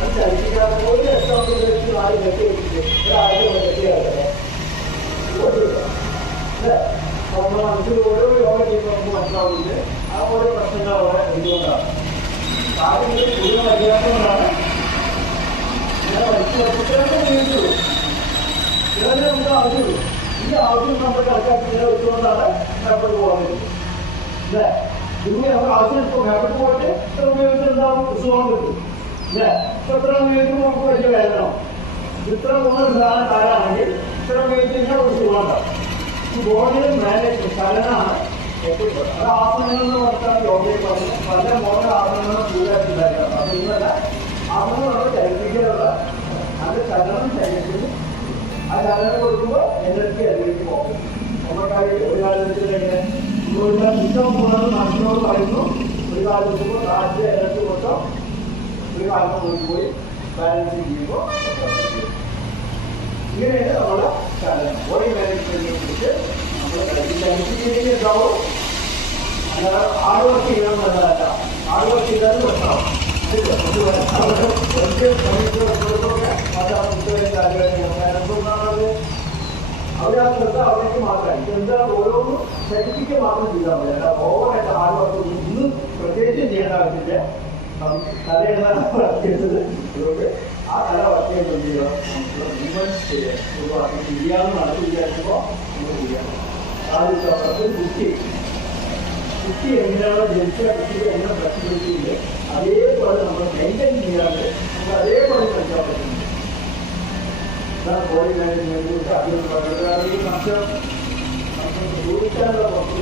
അത് ചലിപ്പിക്കാതെ ഒരു ലക്ഷം ആര് കെട്ടി വെച്ചിട്ട് ഒരാഴ്ച കെട്ടിയാകട്ടെ നമ്മുടെ മനസ്സിൽ ഓരോ യോഗ ചെയ്യുമ്പോൾ നമുക്ക് മനസ്സിലാവുന്നത് ആ ഓരോ പ്രശ്നങ്ങൾ അവിടെ എന്തുകൊണ്ടാണ് കാര്യങ്ങൾ കൂടുതൽ അറിയാത്തതുകൊണ്ടാണ്. ഇങ്ങനെ വലിച്ചു വെച്ചിട്ട് ജീവിച്ചുള്ളൂ. ഇതന്നെ നമുക്ക് ആവശ്യമുള്ളൂ. ഈ ആവശ്യം നമ്മൾ കണക്കാക്കി വെച്ചുകൊണ്ടാണ് മേപ്പോട്ട് പോകുന്നത്. അല്ലേ? ഇങ്ങനെ നമുക്ക് ആവശ്യം ഇപ്പോൾ മേപ്പോട്ട് പോയിട്ട് ഇത്ര ഉപയോഗിച്ചിട്ടുണ്ടാവും സുഖം കിട്ടും. അല്ലേ? ഇപ്പൊ ഇത്ര ഉപയോഗിക്കുമ്പോൾ നമുക്ക് വലിയ വേദന. ഇത്ര കൂടുതൽ സാധനം താഴാണെങ്കിൽ ഇത്ര ഉപയോഗിച്ച് കഴിഞ്ഞാൽ ഒരു സുഖം ഉണ്ടാവും. ഈ ബോഡിയുടെ മാനേജ് ചലനമാണ് എപ്പോഴും. അത് ആസനങ്ങൾ എന്ന് പറഞ്ഞാൽ യോഗയെ പറഞ്ഞു പല മോഡൽ ആസനങ്ങളും കൂടുതലായിട്ടുണ്ടായിരിക്കണം. അപ്പൊ ഇന്നല്ല ആസനങ്ങൾ നമ്മൾ ചലിപ്പിക്കാനുള്ള അത് ചലനം ശരീരത്തിൽ ആ ചലനം കൊടുക്കുമ്പോൾ എനർജി അതിലേക്ക് പോകും. നമുക്കായി ഒരു കാലത്തിൽ എങ്ങനെ പുസ്തകം പോകുന്നത് മനസ്സിനോട് പറയുന്നു. ഒരു കാലം വെക്കുമ്പോൾ കാറ്റ് എനർജി മൊത്തം ഒരു കാലം പോയി ബാലൻസ് ചെയ്യുമ്പോൾ ഇങ്ങനെയാണ് നമ്മുടെ ചലനം. ബോഡി മാനേജ്മെന്റിനെ കുറിച്ച് നമ്മൾ ചലിപ്പിക്കുകയുണ്ടാവും. അല്ലാതെ ഹാർഡ് വർക്ക് ചെയ്യണം എന്നതല്ല. ഹാർഡ് വർക്ക് ചെയ്താലും പ്രശ്നമാവും. അവരാ ശ്രദ്ധ അവിടേക്ക് മാറ്റാൻ എന്താ ഓരോന്നും ശരിക്ക് മാത്രം ചെയ്താൽ മതി. അല്ല ഓവറായിട്ട് ഹാർഡ് വർക്ക് ഇന്നും പ്രത്യേകിച്ചും ചെയ്യേണ്ട ആവശ്യമില്ല. തലയെഴുതാൻ വർക്ക് ചെയ്തത് അതുകൊണ്ട് ആ തല വർക്ക് ചെയ്യുന്നത് ഒഴിവാക്കി ചെയ്യാമെന്ന് നടത്തി വിചാരിച്ചപ്പോൾ നമ്മൾ ചെയ്യണം. ആദ്യത്തെ അവസരത്തിൽ കുട്ടി എങ്ങനെയാണോ ജനിച്ച കുട്ടിയെ എങ്ങനെ ഫ്ലെക്സിബിലിറ്റിയിൽ അതേപോലെ നമ്മൾ മെയിൻറ്റെയിൻ ചെയ്യാതെ നമുക്ക് അതേപോലെ കളിക്കാൻ പറ്റുന്നുണ്ട്. ബോഡി മാനേജ്മെന്റ് അതിൽ നമുക്ക് ചോദിക്കാനുള്ള നമുക്ക്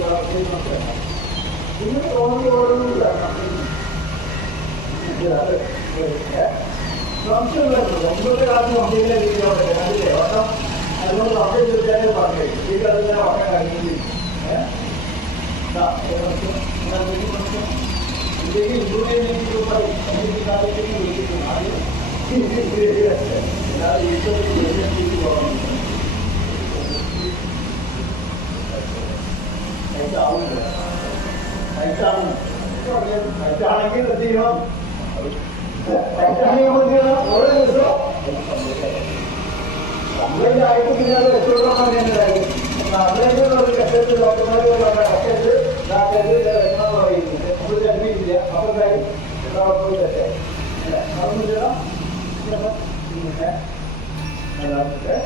നിങ്ങൾ തോന്നിയോടുകൂടി ഒമ്പത്തെ കാലത്ത് വണ്ടിയിലെ രീതിയിലോട്ട് അതില്ലേ ഓട്ടം അതുകൊണ്ട് അവിടെ ചോദിച്ചാലും പറഞ്ഞു വീട്ടിൽ അതിങ്ങനെ ഓട്ടം കഴിഞ്ഞില്ല. ഇല്ലെങ്കിൽ ഇമ്പ്രൂവ്മെന്റ് കാലത്തേക്ക് വിളിക്കുന്നു ആദ്യം എല്ലാവരും ഈശ്വരത്തിൽ പോകണം. ഹൈറ്റാണെങ്കിൽ എന്ത് ചെയ്യണം? ഓരോ ദിവസവും കംപ്ലൈന്റ് ആയിട്ട് പിന്നെ അത് വെച്ചോളാൻ വേണ്ടിയിട്ടുണ്ടായി. കംപ്ലൈന്റ് കഷ്ടത്തിൽ ഡോക്ടർമാർ കഷ്ടത്ത് എന്ന് പറയുന്നത് നമ്മൾ കണ്ടിട്ടില്ല. അപ്പോൾ കാര്യം തെറ്റേ അതൊന്നും ചെയ്യണം. പിന്നെ രണ്ടാമത്തെ